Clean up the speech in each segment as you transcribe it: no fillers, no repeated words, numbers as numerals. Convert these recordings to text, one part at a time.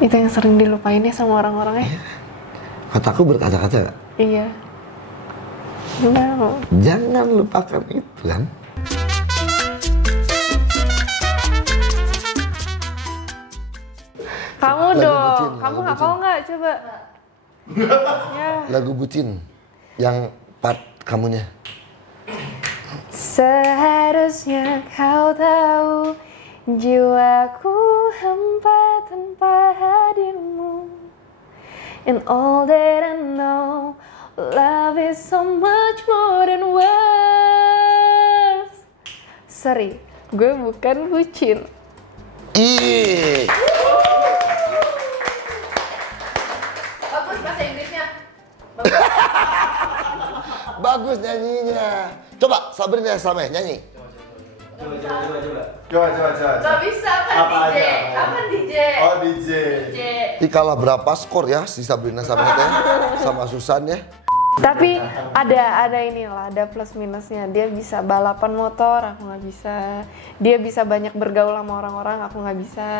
Itu yang sering dilupain ya sama orang-orang ya. Kataku berkaca-kaca gak? Iya. Gimana? Jangan lupakan itu kan. Kamu Lagu dong, bucin, kamu lagu hafal bucin. nggak coba? Ya. Lagu bucin yang part kamunya. Seharusnya kau tahu jiwaku hampa tanpa hadirmu. And all that I know, love is so much more than words. Sorry, gue bukan bucin. Ih, Bagus bahasa Inggrisnya. bagus nyanyinya. Coba Sabrina sama nyanyi. Coba. Gak bisa kan Apa DJ? aja? Apa DJ? Oh DJ. DJ. Ini kalah berapa skor ya si Sabrina sama teh sama Susan ya? Tapi ada inilah, ada plus minusnya. Dia bisa balapan motor, aku nggak bisa. Dia bisa banyak bergaul sama orang-orang, aku nggak bisa.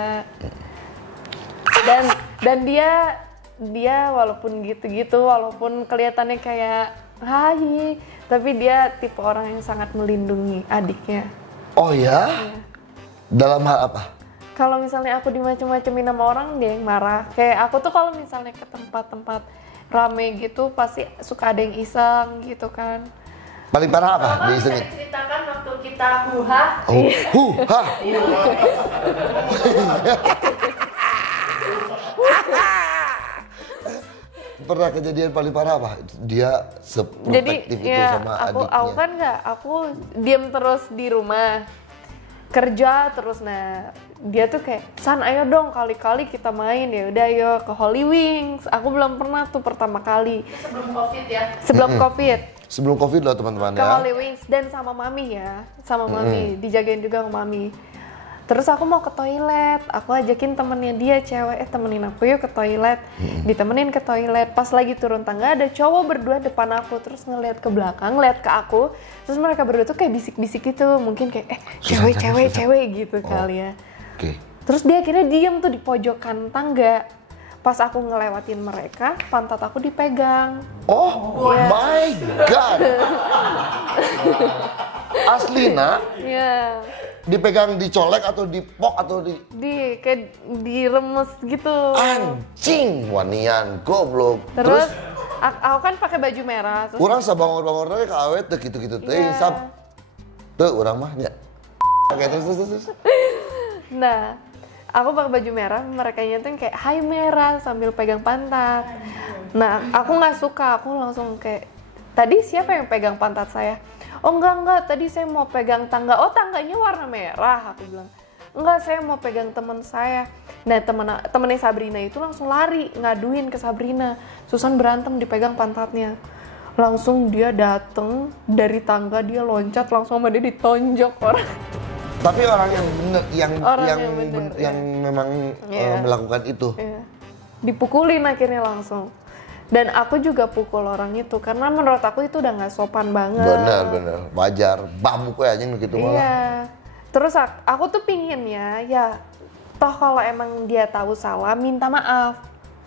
Dan dia walaupun gitu-gitu, walaupun kelihatannya kayak hai, tapi dia tipe orang yang sangat melindungi adiknya. Oh ya? Iya. Dalam hal apa? Kalau misalnya aku dimacem-macemin sama orang, dia yang marah. Kayak aku tuh kalau misalnya ke tempat-tempat rame gitu pasti suka ada yang iseng gitu kan. Paling parah apa? Mama bisa Diisengin. diceritakan waktu kita huha. Oh, ha. Pernah kejadian paling parah apa? Dia Jadi seprotektif itu ya sama aku adiknya. kan aku diam terus di rumah kerja terus. Nah dia tuh kayak, San ayo dong kali-kali kita main, ya udah ayo ke Holy Wings. Aku belum pernah tuh pertama kali Sebelum COVID ya. sebelum COVID Sebelum Covid loh teman-teman ke ya. Holy Wings dan sama mami ya, sama mami dijagain juga sama mami. Terus aku mau ke toilet, aku ajakin temennya dia cewek, temenin aku yuk ke toilet. Ditemenin ke toilet, pas lagi turun tangga ada cowok berdua depan aku, terus ngeliat ke belakang, ngeliat ke aku. Terus mereka berdua tuh kayak bisik-bisik gitu, mungkin kayak Susan, cewek gitu kali ya. Oke. Terus dia akhirnya diem tuh di pojokan tangga. Pas aku ngelewatin mereka, pantat aku dipegang. Oh my god. Aslina Iya. dipegang dicolek atau dipok atau di Kayak diremes gitu. anjing wanian goblok. Terus aku kan pakai baju merah. Terus Urang sabangor-bangorna ka awet teh kitu-kitu teh Iya. sab. Teu urang mah nya. Oke terus. Nah, aku pakai baju merah, mereka tuh kayak hai merah sambil pegang pantat. Nah, aku nggak suka, aku langsung kayak tadi siapa yang pegang pantat saya? Oh enggak, tadi saya mau pegang tangga. Oh tangganya warna merah, aku bilang. Enggak, saya mau pegang teman saya. Nah temennya Sabrina itu langsung lari ngaduin ke Sabrina. Susan berantem dipegang pantatnya. Langsung dia dateng dari tangga, dia loncat langsung sama dia ditonjok orang. Tapi orang yang bener Orang yang bener, yang memang Iya. melakukan itu. Iya. Dipukulin akhirnya langsung. Dan aku juga pukul orang itu karena menurut aku itu udah nggak sopan banget. Bener wajar. Bamuk we anjing gitu malah. Iya. Terus aku tuh pingin ya toh kalau emang dia tahu salah minta maaf.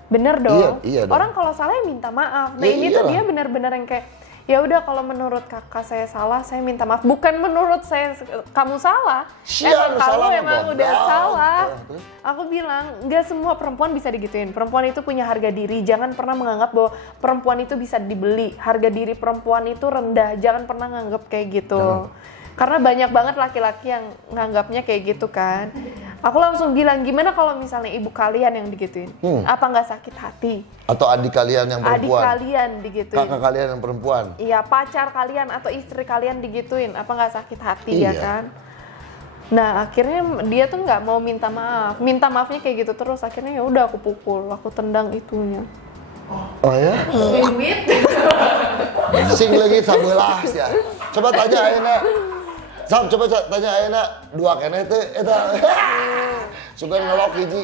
Bener dong. Iya dong. Orang kalau salah ya minta maaf. Nah Ya ini tuh iyalah. dia bener-bener yang kayak ya udah kalau menurut kakak saya salah, saya minta maaf. Bukan menurut saya kamu salah. Sian, Emang kamu salah emang mah, udah goblok. salah. Terus? Aku bilang nggak semua perempuan bisa digituin. Perempuan itu punya harga diri. Jangan pernah menganggap bahwa perempuan itu bisa dibeli. Harga diri perempuan itu rendah. Jangan pernah nganggap kayak gitu. Karena banyak banget laki-laki yang nganggapnya kayak gitu kan. Aku langsung bilang, gimana kalau misalnya ibu kalian yang digituin? Apa nggak sakit hati? Atau adik kalian yang Adik perempuan. kalian digituin? Kakak kalian yang perempuan. Iya, pacar kalian atau istri kalian digituin? Apa nggak sakit hati ya Iya. kan? Nah akhirnya dia tuh nggak mau minta maafnya kayak gitu terus. Akhirnya ya udah aku pukul, aku tendang itunya. Oh ya? Duit. Sing lagi sabelas ya. Coba tanya ayeuna. Sam, coba tanya ayeuna dua keneh teh eta. Sugan ngelok hiji.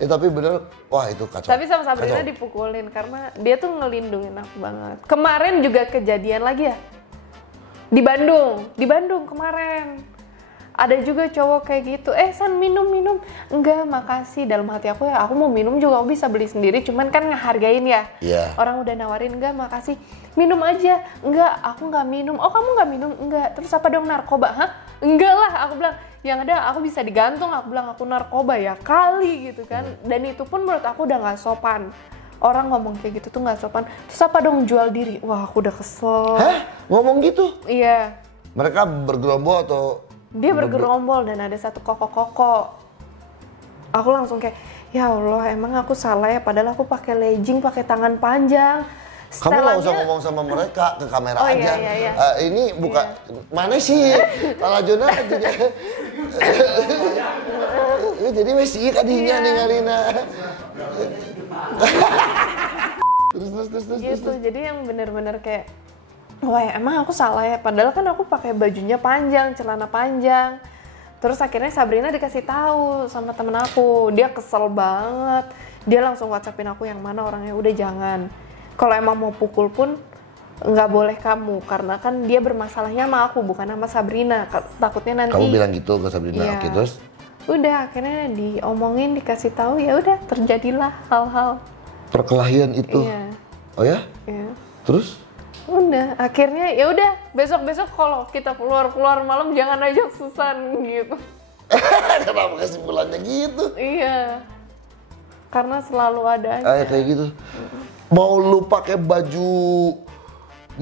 Tapi bener, wah itu kacau. Tapi sama Sabrina Kacau. dipukulin karena dia tuh ngelindungin aku banget. Kemarin juga kejadian lagi ya. Di Bandung kemarin. Ada juga cowok kayak gitu, San minum, enggak makasih. Dalam hati aku ya, aku mau minum juga aku bisa beli sendiri, cuman kan ngehargain ya. Iya. Orang udah nawarin, enggak makasih, minum aja. Enggak, aku nggak minum. Oh kamu nggak minum? Enggak. Terus apa dong, narkoba? Hah? Enggak lah, aku bilang, yang ada aku bisa digantung. Aku bilang aku narkoba ya kali gitu kan. Dan itu pun menurut aku udah nggak sopan. Orang ngomong kayak gitu tuh nggak sopan. Terus apa dong, jual diri? Wah aku udah kesel. Hah? Ngomong gitu? Iya. Mereka bergerombol atau? Dia bergerombol dan ada satu koko-koko. Aku langsung kayak, ya Allah emang aku salah ya, padahal aku pakai legging, pakai tangan panjang. Kamu nggak usah ngomong sama mereka, ke kamera Oh, aja. iya. Ini buka, mana sih? Lala Jona juga. Jadi masih kadinya ninggalina. Terus. Gitu, jadi yang bener-bener kayak, wah emang aku salah ya, padahal kan aku pakai bajunya panjang, celana panjang. Terus akhirnya Sabrina dikasih tahu sama temen aku, dia kesel banget. Dia langsung WhatsAppin aku yang mana orangnya, udah jangan. Kalau emang mau pukul pun nggak boleh kamu, karena kan dia bermasalahnya sama aku bukan sama Sabrina. Takutnya nanti. Kamu bilang gitu ke Sabrina, Iya. oke terus? Udah akhirnya diomongin, dikasih tahu, ya udah terjadilah hal-hal. Perkelahian itu. Iya. Oh ya? Iya. Terus? Udah akhirnya ya udah besok kalau kita keluar malam jangan ajak Susan gitu. Kenapa kesimpulannya gitu? Iya. Karena selalu ada aja. Kayak gitu. Mau lu pakai baju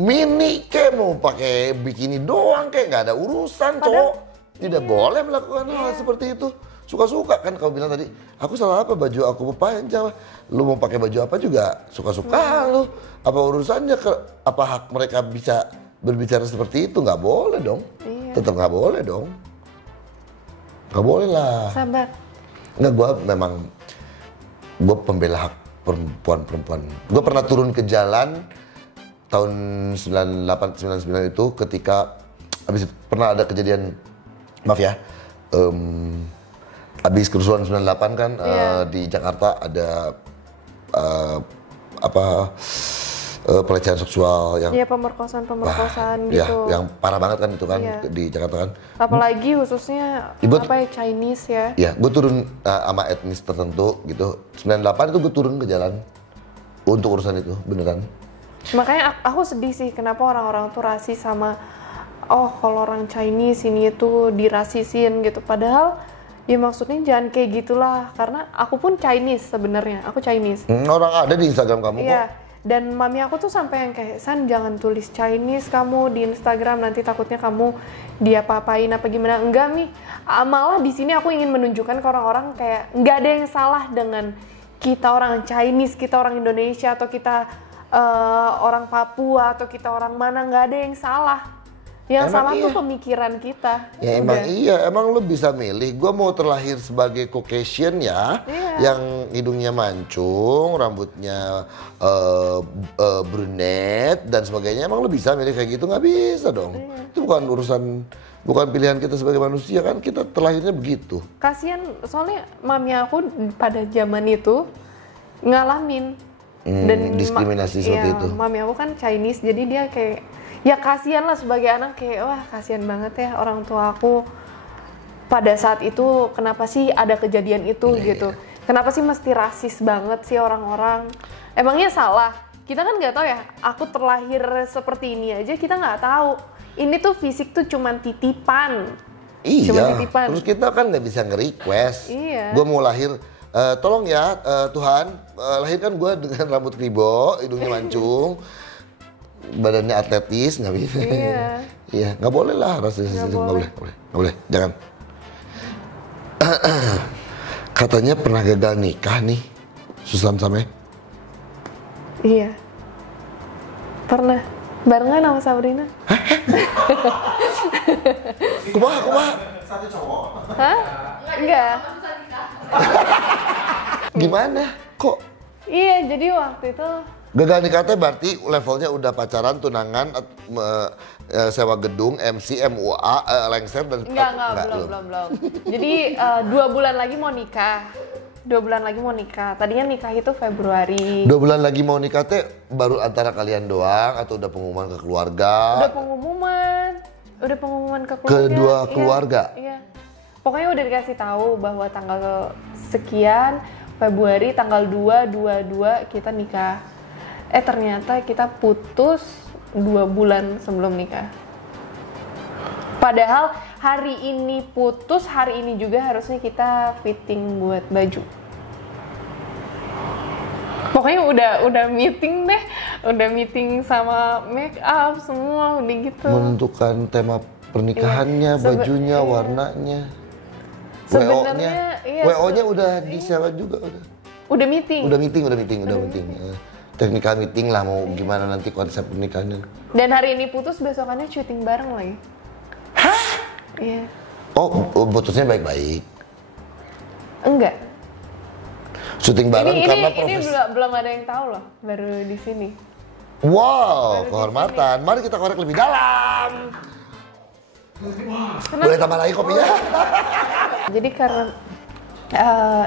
mini kayak mau pakai bikini doang kayak nggak ada urusan, cowok. Tidak boleh melakukan hal seperti itu. Suka-suka kan kau bilang tadi, aku salah apa, baju aku panjang. Lu mau pakai baju apa juga suka-suka lu. Apa urusannya apa hak mereka bisa berbicara seperti itu? Nggak boleh dong. Iya. Tetap nggak boleh dong. Nggak boleh lah. Sabar. Nggak, gue pembela hak perempuan. Gue pernah turun ke jalan tahun 98-99 itu ketika habis pernah ada kejadian, maaf ya, habis kerusuhan 98 kan. Di Jakarta ada pelecehan seksual yang pemerkosaan gitu. ya, yang parah banget kan itu kan. Iya. Di Jakarta kan. Apalagi khususnya Chinese ya. Ya, gue turun sama etnis tertentu gitu. 98 itu gue turun ke jalan untuk urusan itu, beneran. Makanya aku sedih sih kenapa orang-orang tuh rasis sama, kalau orang Chinese ini itu dirasisin gitu. Padahal ya maksudnya jangan kayak gitulah, karena aku pun Chinese sebenarnya. Aku Chinese. Orang ada di Instagram kamu kok. Iya. Dan mami aku tuh sampai yang kayak, San jangan tulis Chinese kamu di Instagram, nanti takutnya kamu diapa-apain apa gimana. Enggak Mi, malah di sini aku ingin menunjukkan ke orang-orang kayak nggak ada yang salah dengan kita orang Chinese, kita orang Indonesia, atau kita orang Papua, atau kita orang mana, nggak ada yang salah. Yang salah tuh pemikiran kita. Ya emang iya, emang lu bisa milih. Gua mau terlahir sebagai Caucasian ya, yang hidungnya mancung, rambutnya brunette dan sebagainya. Emang lu bisa milih kayak gitu? Nggak bisa dong. Itu bukan urusan, bukan pilihan kita sebagai manusia kan. Kita terlahirnya begitu. Kasian, soalnya mami aku pada zaman itu ngalamin dan diskriminasi seperti itu. Mami aku kan Chinese, jadi dia kayak, ya kasihan lah sebagai anak, kayak wah kasihan banget ya orang tua aku pada saat itu, kenapa sih ada kejadian itu gitu. Kenapa sih mesti rasis banget sih orang-orang? Emangnya salah? Kita kan nggak tahu ya, aku terlahir seperti ini aja kita nggak tahu. Ini tuh fisik tuh cuman titipan. Iya, Cuma titipan. terus kita kan nggak bisa nge-request. Iya. Gue mau lahir, tolong ya Tuhan, lahirkan gue dengan rambut kribo, hidungnya mancung, badannya atletis, nggak bisa. Iya. Iya, nggak boleh lah rasis, nggak boleh, jangan. Katanya pernah gagal nikah nih, Susan Sameh. Iya. Pernah. Barengan sama Sabrina. Kumaha? Hah? Enggak. Gimana? Kok? Iya, jadi waktu itu Gagal nikah teh berarti levelnya udah pacaran, tunangan, sewa gedung, MC, MUA, lengser dan enggak, belum. Jadi 2 bulan lagi mau nikah. 2 bulan lagi mau nikah. Tadinya nikah itu Februari. 2 bulan lagi mau nikah teh baru antara kalian doang atau udah pengumuman ke keluarga? Udah pengumuman. Udah pengumuman ke keluarga. Kedua keluarga. Iya. Pokoknya udah dikasih tahu bahwa tanggal sekian Februari tanggal 2/22 kita nikah. Ternyata kita putus 2 bulan sebelum nikah. Padahal hari ini putus, hari ini juga harusnya kita fitting buat baju. Pokoknya udah meeting deh, udah meeting sama make up semua udah gitu. Menentukan tema pernikahannya, bajunya, warnanya. Sebenarnya WO-nya udah disewa juga udah. Udah meeting. Udah meeting. Teknikal meeting lah mau gimana nanti konsep pernikahannya. Dan hari ini putus, besokannya syuting bareng lagi. Hah? Iya. Oh, putusnya baik-baik. Enggak. Syuting bareng karena ini belum ada yang tahu loh, baru di sini. Wow, kehormatan. Mari kita korek lebih dalam. Boleh tambah lagi kopinya? Jadi karena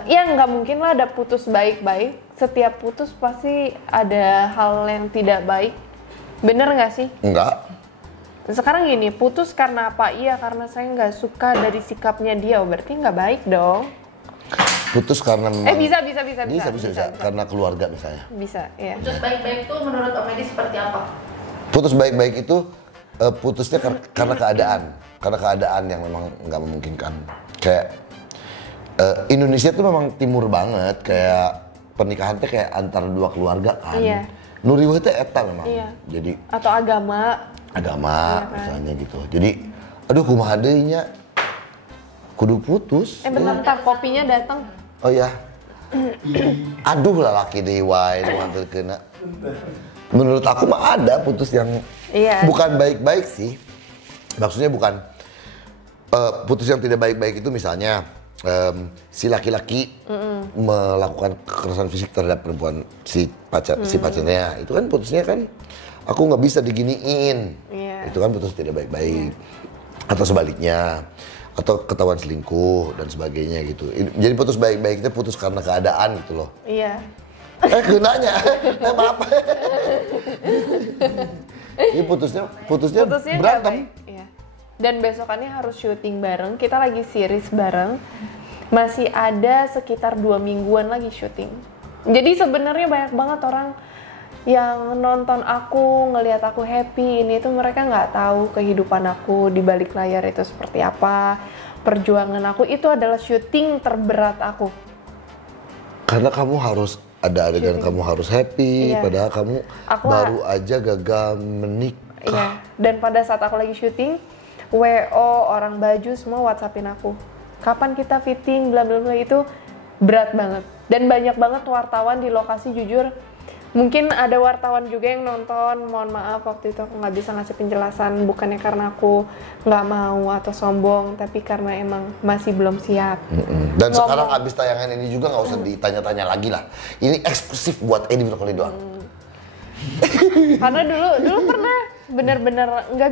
ya nggak mungkin lah ada putus baik-baik. Setiap putus pasti ada hal yang tidak baik. Bener nggak sih? Enggak. Sekarang gini, putus karena apa? Iya karena saya nggak suka dari sikapnya dia. Berarti nggak baik dong. Putus karena memang Bisa. Karena keluarga misalnya. Bisa, ya. Putus baik-baik tuh menurut Om Edi seperti apa? Putus baik-baik itu putusnya karena keadaan yang memang nggak memungkinkan. Kayak Indonesia tuh memang timur banget, kayak pernikahan tuh kayak antara dua keluarga kan. Iya. Nuriwah itu eta memang. Iya. Jadi Atau agama. iya, kan? misalnya gitu. Jadi aduh kumaha deui nya kudu putus. Bentar, kopinya datang. Oh ya. Aduh lah laki deui wae mantul kena. Menurut aku mah ada putus yang bukan baik-baik sih. Maksudnya bukan putus yang tidak baik-baik itu misalnya si laki-laki melakukan kekerasan fisik terhadap perempuan si pacarnya. Itu kan putusnya kan aku nggak bisa diginiin. Itu kan putus tidak baik-baik. Atau sebaliknya. Atau ketahuan selingkuh dan sebagainya gitu. Jadi putus baik-baik itu putus karena keadaan gitu loh. Iya. Kenanya, maaf. Ini putusnya berantem. Iya. Dan besokannya harus syuting bareng. Kita lagi series bareng. Masih ada sekitar 2 mingguan lagi syuting. Jadi sebenarnya banyak banget orang yang nonton aku, ngelihat aku happy, ini tuh mereka nggak tahu kehidupan aku di balik layar itu seperti apa, perjuangan aku itu adalah syuting terberat aku. Karena kamu harus ada adegan kamu harus happy, padahal kamu baru aja gagal menikah. Iya. Dan pada saat aku lagi syuting, WO, orang baju semua WhatsAppin aku. Kapan kita fitting, bla bla bla, itu berat banget. Dan banyak banget wartawan di lokasi, jujur. Mungkin ada wartawan juga yang nonton, mohon maaf waktu itu aku nggak bisa ngasih penjelasan, bukannya karena aku nggak mau atau sombong, tapi karena emang masih belum siap. Dan sekarang abis tayangan ini juga nggak usah ditanya-tanya lagi lah. Ini eksklusif buat Edi Brokoli doang. Karena dulu pernah bener-bener nggak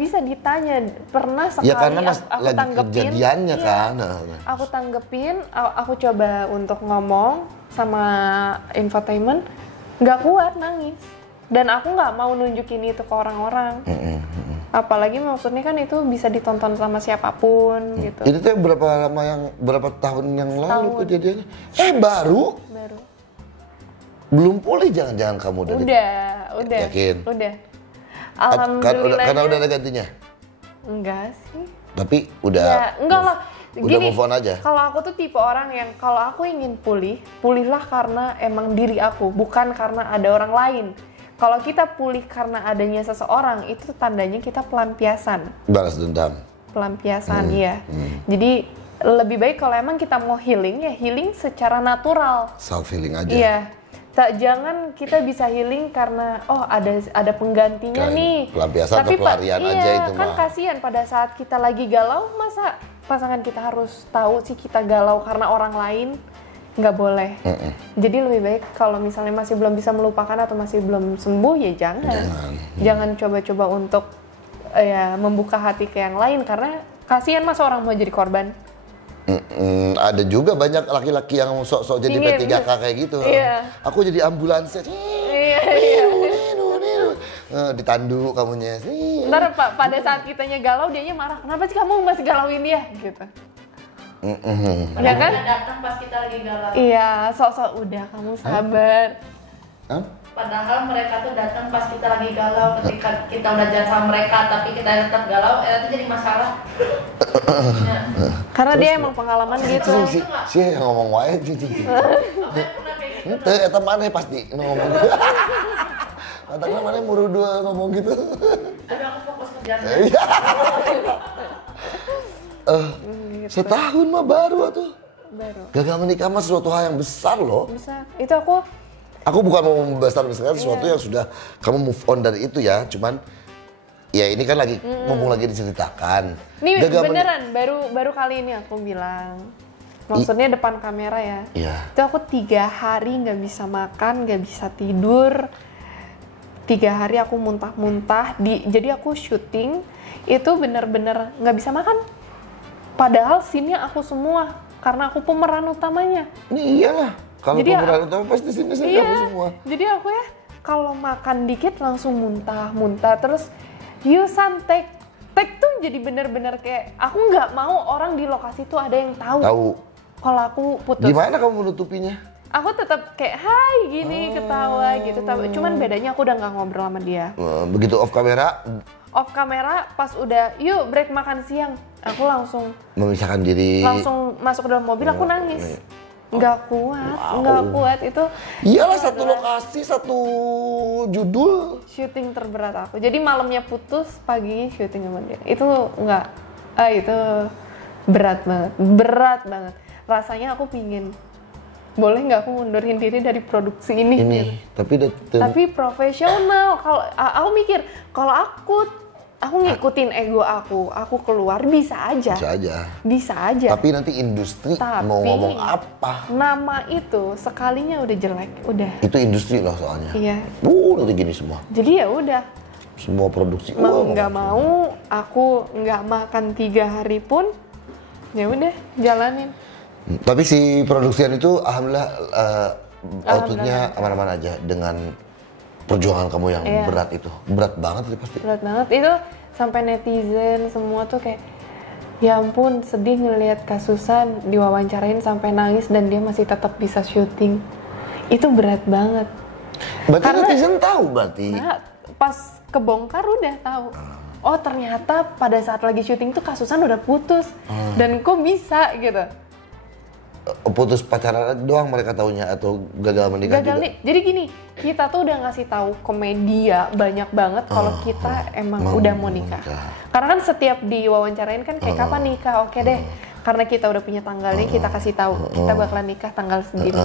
bisa ditanya, pernah sekali ya karena aku lagi tanggepin, kejadiannya kan. Aku tanggepin, aku coba untuk ngomong sama infotainment. Nggak kuat, nangis. Dan aku nggak mau nunjukin itu ke orang-orang. Apalagi maksudnya kan itu bisa ditonton sama siapapun gitu. Itu tuh berapa tahun yang lalu kejadiannya? Baru? Baru. Belum pulih jangan-jangan kamu dari... Udah. Yakin? Udah. Alhamdulillah. Karena udah ada gantinya? Enggak sih. Tapi udah... Ya, enggak lah. Udah move on aja? Kalau aku tuh tipe orang yang kalau aku ingin pulihlah karena emang diri aku, bukan karena ada orang lain. Kalau kita pulih karena adanya seseorang, itu tandanya kita pelampiasan. Balas dendam. Pelampiasan, iya. Jadi lebih baik kalau emang kita mau healing, ya healing secara natural. Self healing aja. Iya. Jangan kita bisa healing karena ada penggantinya nih. Pelampiasan atau pelarian aja itu kan mah. kasihan pada saat kita lagi galau, masa pasangan kita harus tahu sih kita galau karena orang lain? Nggak boleh. Jadi lebih baik kalau misalnya masih belum bisa melupakan atau masih belum sembuh, ya jangan coba-coba untuk membuka hati ke yang lain, karena kasihan masa orang mau jadi korban. Ada juga banyak laki-laki yang sok-sok jadi P3K kayak gitu. Iya. Aku jadi ambulansnya. Iya. Ditanduk kamunya. Ntar pada saat kitanya galau, dianya marah. Kenapa sih kamu masih galauin dia? Gitu. Ya kan? Dia datang pas kita lagi galau. Iya, sok-sok udah kamu sabar. Hah? Padahal mereka tuh datang pas kita lagi galau, ketika kita udah jalan sama mereka tapi kita tetap galau, itu jadi masalah. Ya. Karena dia emang pengalaman gitu. Si yang ngomong wae sih. Makanya pernah kayak gitu. Ente eta maneh pasti ngomong gitu. Katanya maneh murudu ngomong gitu. Tapi aku fokus kerjaan. Iya. Setahun mah baru tuh. Baru. Gagal menikah mah sesuatu hal yang besar loh. Bisa. Itu aku Bukan mau membesar-besarkan sesuatu yang sudah kamu move on dari itu ya. Cuman ya ini kan lagi mumpung lagi diceritakan. Ini beneran baru kali ini aku bilang. Maksudnya depan kamera ya. Iya. Itu aku 3 hari nggak bisa makan, nggak bisa tidur. 3 hari aku muntah-muntah. Jadi aku syuting itu bener-bener nggak bisa makan. Padahal scene-nya aku semua karena aku pemeran utamanya. Ini iyalah. Kalau Jadi pemeran utama pasti sini kamu semua. Jadi aku ya kalau makan dikit langsung muntah-muntah terus Yusan take tuh jadi bener-bener kayak aku nggak mau orang di lokasi tuh ada yang tahu. Kalau aku putus. Gimana kamu menutupinya? Aku tetap kayak hai gini ketawa gitu. Cuman bedanya aku udah nggak ngobrol sama dia. Begitu off kamera Off kamera pas udah yuk break makan siang, aku langsung memisahkan diri. Langsung masuk ke dalam mobil aku nangis. Nggak kuat itu. Iyalah satu lokasi, satu judul. Syuting terberat aku. Jadi malamnya putus, paginya syuting sama dia. Itu nggak, itu berat banget. Rasanya aku pingin, boleh nggak aku mundurin diri dari produksi ini? Gitu. Tapi profesional. Kalau aku mikir, kalau aku ngikutin ego aku keluar bisa aja. Tapi nanti industri mau ngomong apa? Nama itu sekalinya udah jelek, udah. Itu industri loh soalnya. Iya. Nanti gini semua. Jadi ya udah. Semua produksi. Mau nggak mau, aku nggak makan 3 hari pun, ya udah jalanin. Tapi si produksian itu alhamdulillah outputnya aman-aman aja dengan perjuangan kamu yang berat itu. Berat banget itu pasti. Berat banget. Itu sampai netizen semua tuh kayak ya ampun sedih ngelihat kasusan diwawancarain sampai nangis dan dia masih tetap bisa syuting. Itu berat banget. Berarti netizen tahu berarti? Nah, pas kebongkar udah tahu. Oh ternyata pada saat lagi syuting tuh kasusan udah putus. Dan kok bisa gitu. Putus pacaran doang mereka taunya atau gagal menikah juga? Jadi gini, kita tuh udah ngasih tahu ke media banyak banget kalau kita emang udah mau nikah. Karena kan setiap diwawancarain kan kayak kapan nikah, oke deh. Karena kita udah punya tanggalnya, kita kasih tahu kita bakalan nikah tanggal segini.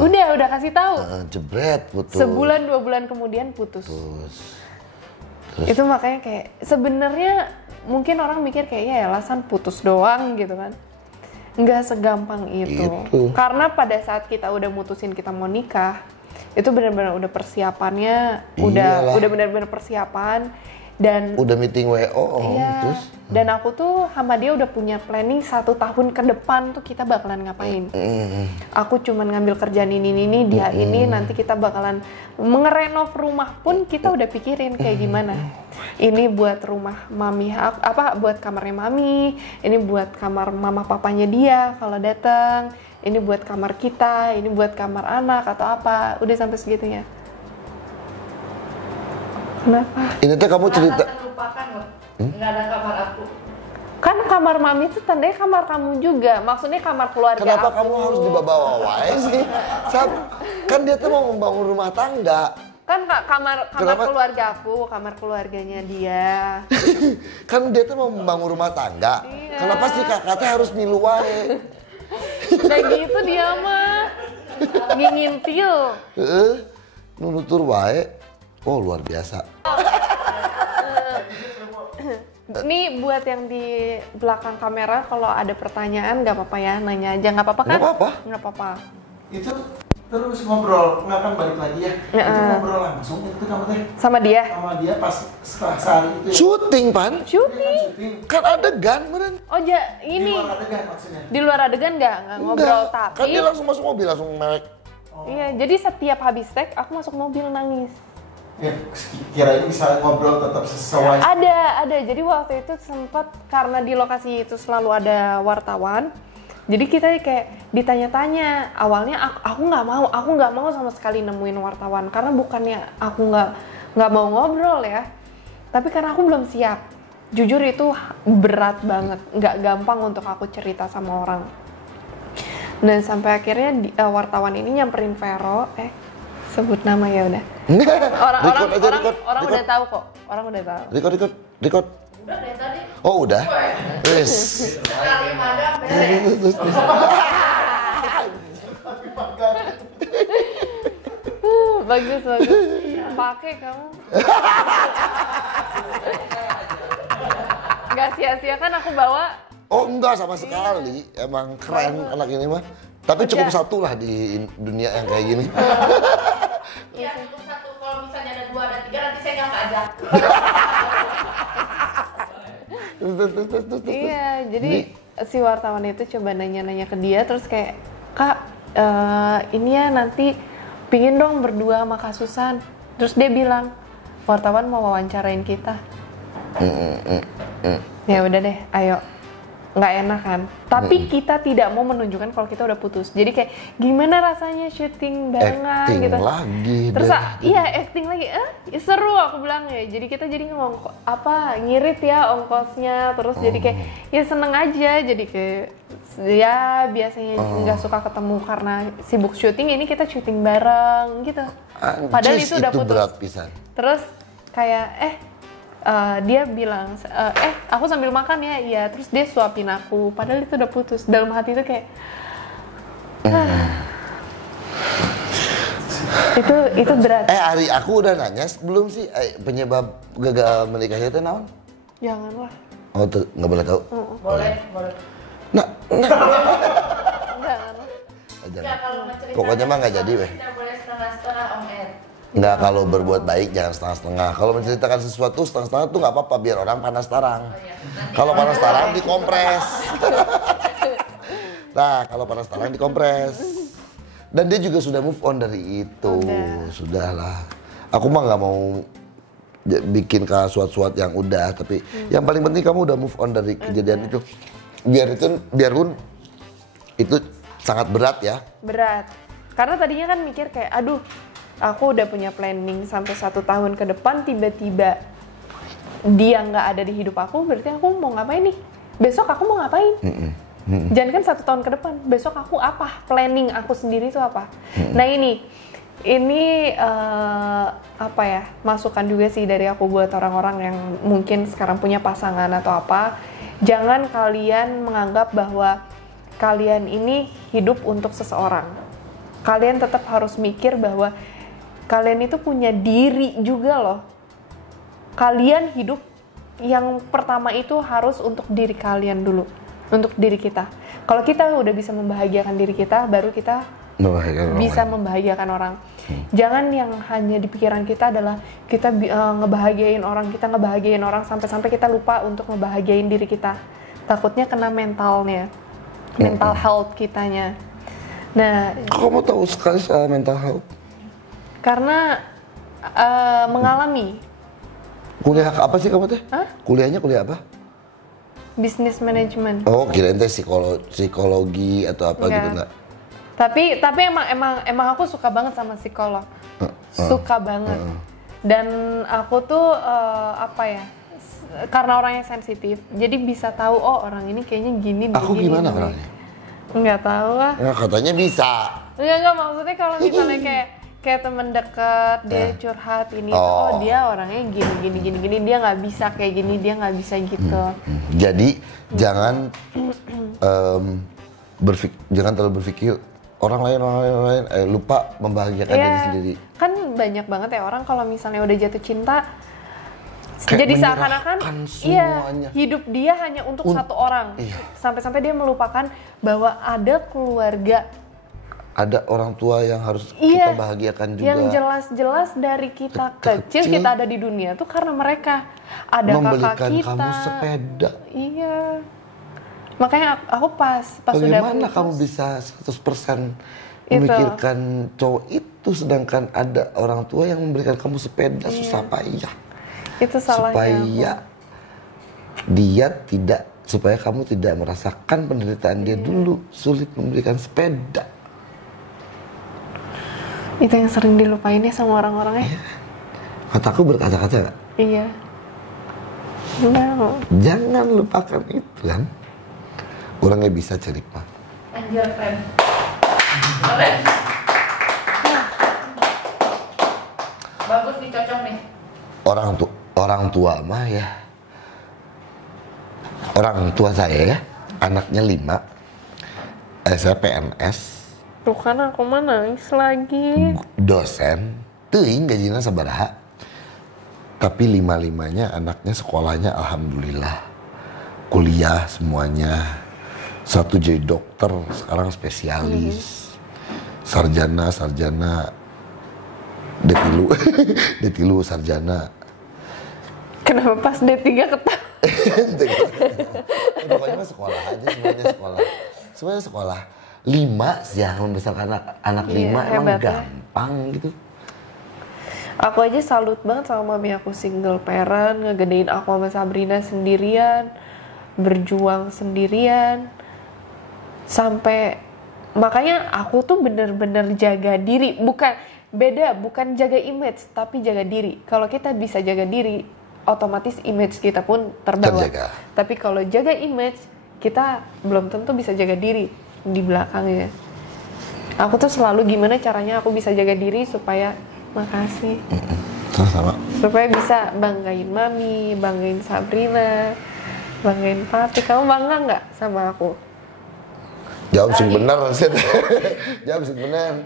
Udah kasih tahu. Jebret putus. Sebulan 2 bulan kemudian putus. Terus? Itu makanya kayak sebenarnya mungkin orang mikir kayak ya alasan putus doang gitu kan. Nggak segampang itu. Karena pada saat kita udah mutusin kita mau nikah, itu benar-benar udah persiapannya, udah benar-benar persiapan dan udah meeting WO terus. Dan aku tuh sama dia udah punya planning 1 tahun ke depan tuh kita bakalan ngapain. Aku cuman ngambil kerjaan ini dia ini nanti kita bakalan mengerenov rumah pun kita udah pikirin kayak gimana. Ini buat rumah mami buat kamarnya mami, ini buat kamar mama papanya dia kalau datang, ini buat kamar kita, ini buat kamar anak atau apa. Udah sampai segitunya. Kenapa? Ini tuh kamu cerita. Terlupakan loh. Nggak ada kamar aku. Kan kamar mami itu tandanya kamar kamu juga. Maksudnya kamar keluarga. Kenapa aku. kamu harus dibawa wae sih? Kan dia tuh mau membangun rumah tangga. Kan kamar keluarga aku, kamar keluarganya dia. Kan dia tuh mau membangun rumah tangga. Iya. Kenapa sih kakaknya harus nilu wae? Udah gitu dia mah ngintil. Nutur wae. Oh luar biasa. Nih buat yang di belakang kamera kalau ada pertanyaan nggak apa-apa ya, nanya aja nggak apa-apa kan? Nggak apa-apa. Itu terus ngobrol, nggak akan balik lagi ya? Itu ngobrol langsung itu kamu teh? Sama dia? Sama dia pas setelah sehari itu ya? Syuting pan? Syuting. Kan adegan meren. Oh ini. Di luar adegan maksudnya? Di luar adegan nggak ngobrol tapi. Kan dia langsung masuk mobil langsung melek. Iya, jadi setiap habis take aku masuk mobil nangis. Ya, kirain bisa ngobrol tetap sesuai. Ada. Jadi waktu itu sempat karena di lokasi itu selalu ada wartawan. Jadi kita kayak ditanya-tanya. Awalnya aku nggak mau sama sekali nemuin wartawan karena bukannya aku nggak mau ngobrol ya. Tapi karena aku belum siap. Jujur itu berat banget, nggak gampang untuk aku cerita sama orang. Dan sampai akhirnya wartawan ini nyamperin Vero, sebut nama ya udah. Orang udah tahu kok. Orang udah tahu. Record. Udah dari tadi. Oh udah. Wes. Sekali madam beres. Bagus. Pakai kamu. Gak sia-sia kan aku bawa. Oh enggak sama sekali. Emang keren anak ini mah. Tapi cukup satu lah di dunia yang kayak gini. Iya, cukup satu. Kalau misalnya ada 2, ada 3, nanti saya nggak keajak. Iya, jadi si wartawan itu coba nanya-nanya ke dia, terus kayak, Kak, ini ya nanti pingin dong berdua sama Kak Susan. Terus dia bilang, wartawan mau wawancarain kita. Ya udah deh, ayo. Nggak enak kan? Tapi kita tidak mau menunjukkan kalau kita udah putus. Jadi kayak gimana rasanya syuting barengan acting gitu. Lagi Terus deh. iya acting lagi. Seru aku bilang ya. Jadi kita jadi ngirit ya ongkosnya. Terus jadi kayak ya seneng aja. Jadi kayak ya biasanya nggak suka ketemu karena sibuk syuting. Ini kita syuting bareng gitu. Padahal itu udah putus. Berat pisan. Terus kayak dia bilang, aku sambil makan ya, iya. Terus dia suapin aku, padahal itu udah putus. Dalam hati itu kayak, itu berat. Ari, aku udah nanya belum sih penyebab gagal menikahnya itu naon? Janganlah. Oh tuh nggak boleh tahu. Boleh. Nah. Janganlah. Ya, kalau menceritakan Pokoknya mah nggak jadi weh. Tidak boleh setengah-setengah on air. Nggak, kalau berbuat baik jangan setengah-setengah. Kalau menceritakan sesuatu setengah-setengah tuh nggak apa-apa biar orang panas tarang. Kalau panas tarang dikompres. Nah, kalau panas tarang dikompres. Dan dia juga sudah move on dari itu. Sudahlah. Aku mah nggak mau bikin kasuat-suat yang udah, tapi yang paling penting kamu udah move on dari kejadian itu. Biarpun itu sangat berat ya. Berat. Karena tadinya kan mikir kayak, aduh, aku udah punya planning sampai 1 tahun ke depan, tiba-tiba dia nggak ada di hidup aku, berarti aku mau ngapain nih? Besok aku mau ngapain? Jangan kan 1 tahun ke depan, besok aku apa? Planning aku sendiri itu apa? Nah ini apa ya, masukan juga sih dari aku buat orang-orang yang mungkin sekarang punya pasangan atau apa. Jangan kalian menganggap bahwa kalian ini hidup untuk seseorang. Kalian tetap harus mikir bahwa kalian itu punya diri juga loh. Kalian hidup yang pertama itu harus untuk diri kalian dulu. Untuk diri kita. Kalau kita udah bisa membahagiakan diri kita, baru kita bisa membahagiakan orang. Jangan yang hanya di pikiran kita adalah kita ngebahagiain orang sampai kita lupa untuk ngebahagiain diri kita. Takutnya kena mentalnya. Mental health kitanya. Nah, kamu tahu sekali soal mental health? Karena mengalami. Kuliah apa sih kamu teh? Kuliahnya kuliah apa? Business management. Oh, kirain teh psikologi atau apa gitu enggak? Tapi emang aku suka banget sama psikolog. Suka banget. Dan aku tuh karena orangnya sensitif, jadi bisa tahu orang ini kayaknya gini. Aku gimana orangnya? Nggak tahu lah. Ya, katanya bisa. Enggak maksudnya kalau misalnya kayak teman dekat dia curhat ini dia orangnya gini dia nggak bisa kayak gini, dia nggak bisa gitu. Jadi jangan jangan terlalu berpikir orang lain lupa membahagiakan diri sendiri. Kan banyak banget ya orang kalau misalnya udah jatuh cinta kayak jadi seakan-akan hidup dia hanya untuk satu orang. Sampai-sampai dia melupakan bahwa ada keluarga, ada orang tua yang harus kita bahagiakan juga. Yang jelas-jelas dari kita kecil kita ada di dunia tuh karena mereka. Ada membelikan kakak kita. Kamu sepeda. Iya. Makanya aku pas udah putus. Bagaimana kamu bisa 100% memikirkan cowok itu, sedangkan ada orang tua yang memberikan kamu sepeda susah payah. Itu salahnya supaya kamu tidak merasakan penderitaan dia dulu, sulit memberikan sepeda. Itu yang sering dilupainnya sama orang-orangnya. Kataku berkata-kata gak? Iya. No. Jangan lupakan itu kan. Orangnya bisa cerita. Anjir, keren. Keren. Bagus nih, cocok nih. Orang tua mah ya. Orang tua saya ya, anaknya 5. Saya PNS. Tuh kan aku mah nangis lagi. Dosen, teuing gajinya sabaraha. Tapi 5-5-nya anaknya sekolahnya alhamdulillah. Kuliah semuanya. Satu jadi dokter, sekarang spesialis. Sarjana D3 sarjana. Kenapa pas D3 ketawa? Pokoknya sekolah aja, semuanya sekolah. 5 sih yang membesarkan anak 5 emang gampang gitu. Aku aja salut banget sama mami aku, single parent, ngegedein aku sama Sabrina sendirian, berjuang sendirian. Sampai makanya aku tuh bener-bener jaga diri, bukan jaga image tapi jaga diri. Kalau kita bisa jaga diri, otomatis image kita pun terbawa. Terjaga. Tapi kalau jaga image, kita belum tentu bisa jaga diri di belakangnya. Aku tuh selalu gimana caranya aku bisa jaga diri supaya makasih. Sama-sama. Supaya bisa banggain mami, banggain Sabrina, banggain papi. Kamu bangga nggak sama aku? Jawab sih bener, Sid. Jawab sih bener.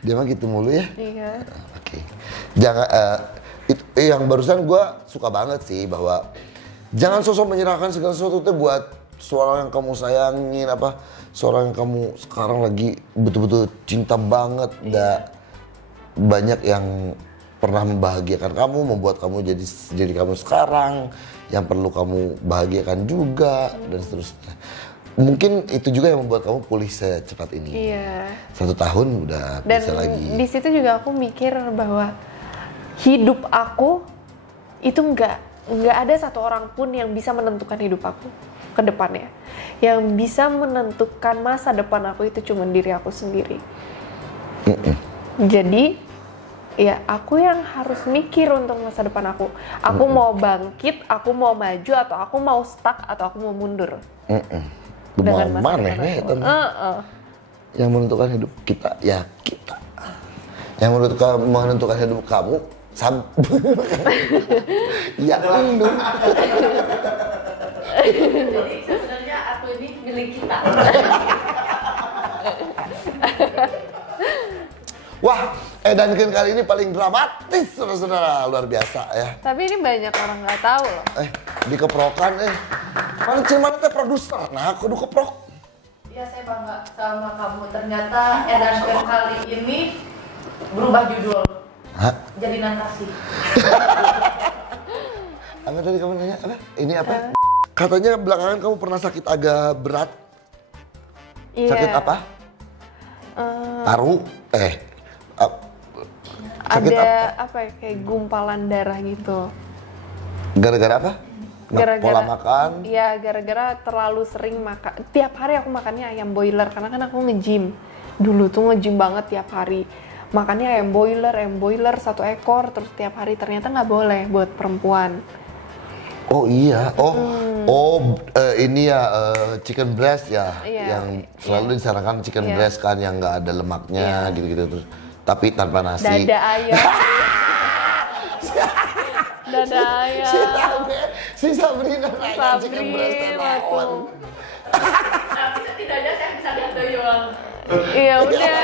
Dia mah gitu mulu ya? Iya. Oke. Jangan, yang barusan gue suka banget sih bahwa jangan sosok menyerahkan segala sesuatu itu buat seorang yang kamu sayangin, seorang yang kamu sekarang lagi betul-betul cinta banget. Banyak yang pernah membahagiakan kamu, membuat kamu jadi kamu sekarang, yang perlu kamu bahagiakan juga, dan seterusnya. Mungkin itu juga yang membuat kamu pulih secepat ini. Iya. 1 tahun udah Dan bisa lagi. di situ juga aku mikir bahwa hidup aku itu nggak ada satu orang pun yang bisa menentukan hidup aku ke depannya. Yang bisa menentukan masa depan aku itu cuma diri aku sendiri. Jadi ya aku yang harus mikir untuk masa depan aku. Aku mau bangkit, aku mau maju, atau aku mau stuck, atau aku mau mundur. Dengan masa depan aku. Yang menentukan hidup kita, ya kita. Yang menentukan hidup kamu, ya lu. Jadi sebenarnya aku ini milik kita. Wah, Edankin kali ini paling dramatis, saudara-saudara, luar biasa ya. Tapi ini banyak orang nggak tahu loh. Dikeprokan mana cuman teh produser, nah kudu keprok. Ya saya bangga sama kamu. Ternyata Edankin kali ini berubah judul. Hah? Jadi Nantasi. Apa tadi kamu nanya apa? Ini apa? Katanya belakangan kamu pernah sakit agak berat. Iya. Sakit apa? Paru? Sakit ada apa ya, kayak gumpalan darah gitu. Gara-gara apa? Pola makan? Iya, gara-gara terlalu sering makan. Tiap hari aku makannya ayam boiler karena kan aku nge-gym. Dulu tuh nge-gym banget tiap hari. Makannya ayam boiler 1 ekor terus tiap hari. Ternyata nggak boleh buat perempuan. Oh iya, ini ya chicken breast ya, yang selalu disarankan chicken breast kan, yang nggak ada lemaknya gitu-gitu terus, tapi tanpa nasi. Dada ayam. Dada ayam. Si Sabrina nanya chicken breast tanawan. Tapi setidaknya saya bisa lihat doyol. Iya udah.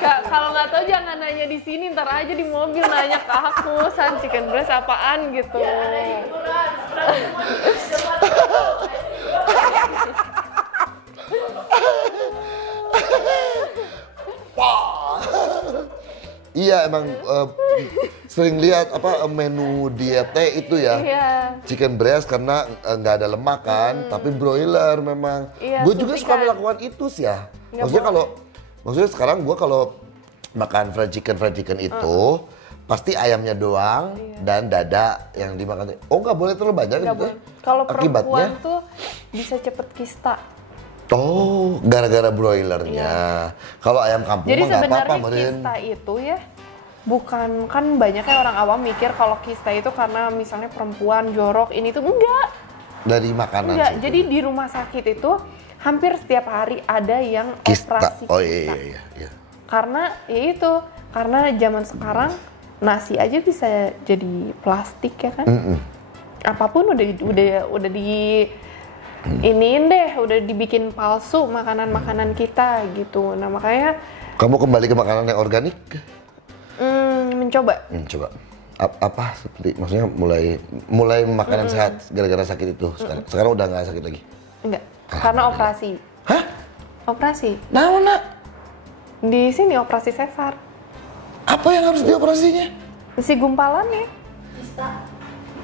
Kalau nggak tahu jangan nanya di sini, ntar aja di mobil nanya ke aku, San chicken breast apaan gitu. Ya ada hiburan. Iya emang sering lihat menu dietnya itu ya. Iya. Chicken breast karena nggak ada lemak kan, tapi broiler memang. Iya, Gue juga suka suntikan. melakukan itu sih ya. Maksudnya sekarang gue kalau makan fried chicken itu pasti ayamnya doang dan dada yang dimakan. Oh nggak boleh terlalu banyak Nggak gitu. boleh. Kalau Akibatnya? perempuan tuh bisa cepet kista. Oh, gara-gara broilernya. Kalau ayam kampung Jadi mah nggak apa-apa, sebenarnya meren. kista itu ya bukan, kan banyaknya orang awam mikir kalau kista itu karena misalnya perempuan jorok, ini tuh enggak. Dari makanan. Enggak, sih. jadi di rumah sakit itu hampir setiap hari ada yang Kista. operasi Oh kista. iya. Karena ya itu, karena zaman sekarang nasi aja bisa jadi plastik ya kan. Apapun udah di iniin deh, udah dibikin palsu makanan-makanan kita gitu. Nah makanya Kamu kembali ke makanan yang organik? mencoba. Coba. Apa seperti maksudnya mulai makanan sehat gara-gara sakit itu sekarang. Sekarang udah nggak sakit lagi. Enggak, karena operasi. Hah? Operasi. Nah, nak. Di sini operasi sesar. Apa yang harus dioperasinya? Si gumpalannya.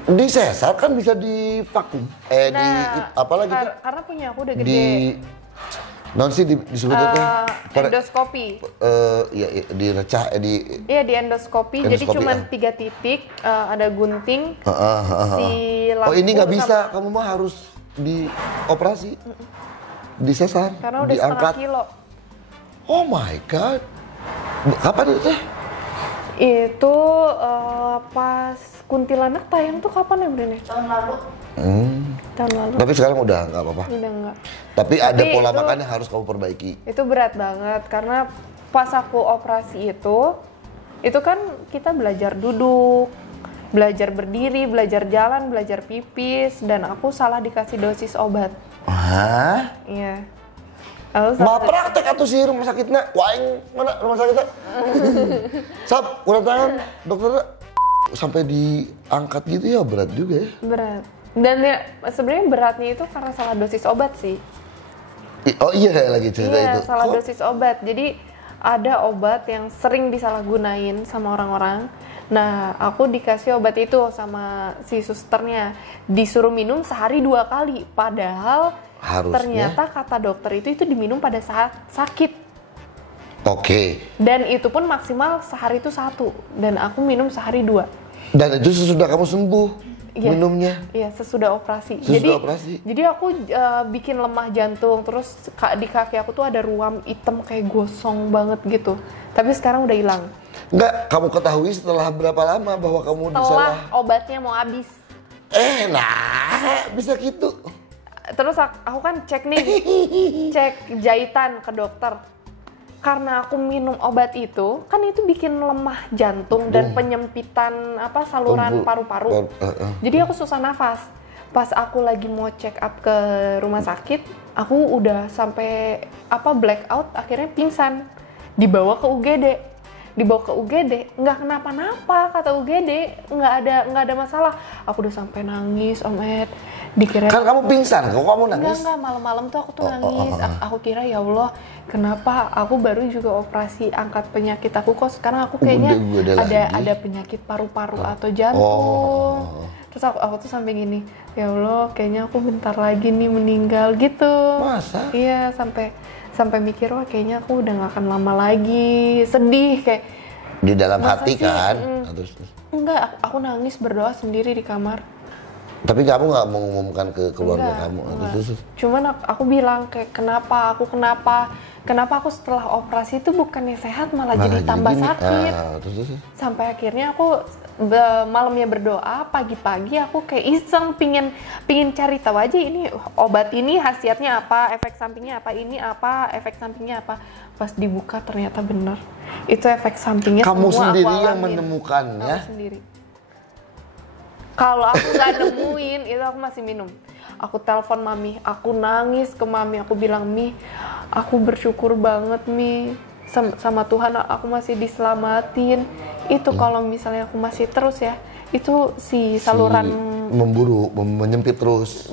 Di sesar kan bisa di vakum. Apalagi tuh? Karena punya aku udah gede. Di non sih disebutnya tuh Endoskopi. Iya direcah Iya di endoskopi. Jadi Endoskopi, cuma 3 titik, ada gunting. Si Oh ini nggak lampu bisa, kamu mah harus dioperasi. Di sesar. Karena udah diangkat. 1/2 kilo. Oh my god. Kapan itu? Itu pas kuntilanak tayang tuh kapan ya Brin? Tahun lalu. Tahun lalu. Tapi sekarang udah nggak apa-apa. Udah enggak. Tapi ada pola itu- makan yang harus kamu perbaiki. Itu berat banget karena pas aku operasi itu kan kita belajar duduk, belajar berdiri, belajar jalan, belajar pipis, dan aku salah dikasih dosis obat. Hah? Iya. Aku salah- Mau praktek atau sih rumah sakitnya? Waing mana rumah sakitnya? Sap, udah tangan dokter sampai diangkat gitu ya berat juga ya. berat. Dan ya sebenarnya beratnya itu karena salah dosis obat sih. Oh iya lagi cerita Iya, itu. salah Kok dosis obat. Jadi ada obat yang sering disalahgunain sama orang-orang. Nah, aku dikasih obat itu sama si susternya. Disuruh minum sehari 2 kali. Padahal Harusnya. ternyata kata dokter itu diminum pada saat sakit. Oke. Dan itu pun maksimal sehari itu 1. Dan aku minum sehari 2. Dan itu sesudah kamu sembuh Iya. minumnya. Iya, sesudah operasi. Sesudah operasi. Jadi aku bikin lemah jantung, terus di kaki aku tuh ada ruam hitam kayak gosong banget gitu. Tapi sekarang udah hilang. Enggak, kamu ketahui setelah berapa lama bahwa kamu Setelah disalah? obatnya mau habis. Nah, bisa gitu. Terus aku kan cek nih, cek jahitan ke dokter. Karena aku minum obat itu, kan itu bikin lemah jantung dan penyempitan saluran paru-paru. Jadi aku susah nafas. Pas aku lagi mau check up ke rumah sakit, aku udah sampai blackout, akhirnya pingsan. Dibawa ke UGD, nggak kenapa-napa kata UGD, nggak ada masalah. Aku udah sampai nangis, Om Ed. Dikira Kan kamu pingsan, kok kamu nangis? Enggak, malam-malam tuh aku tuh nangis. Aku kira ya Allah, kenapa aku baru juga operasi angkat penyakit aku, kok sekarang aku kayaknya Udah lagi. ada penyakit paru-paru atau jantung. Terus aku tuh sampai gini, ya Allah, kayaknya aku bentar lagi nih meninggal gitu. Masa? Iya, sampai mikir, wah kayaknya aku udah gak akan lama lagi. Sedih kayak. Di dalam Masa hati sih? kan? Terus. Enggak, aku nangis berdoa sendiri di kamar. Tapi kamu nggak mengumumkan ke keluarga kamu? Enggak. Terus. Cuman aku bilang kayak kenapa aku setelah operasi itu bukannya sehat malah jadi tambah gini. sakit. Terus. Sampai akhirnya aku malamnya berdoa, pagi-pagi aku kayak iseng pingin cari tahu aja ini obat ini khasiatnya apa, efek sampingnya apa. Pas dibuka ternyata bener. Itu efek sampingnya Kamu semua sendiri aku yang alamin. menemukannya? Aku sendiri. Kalau aku nggak nemuin, itu aku masih minum. Aku telepon mami, aku nangis ke mami, aku bilang, Mi, aku bersyukur banget, Mi, sama Tuhan aku masih diselamatin. Itu kalau misalnya aku masih terus ya, itu si saluran menyempit terus.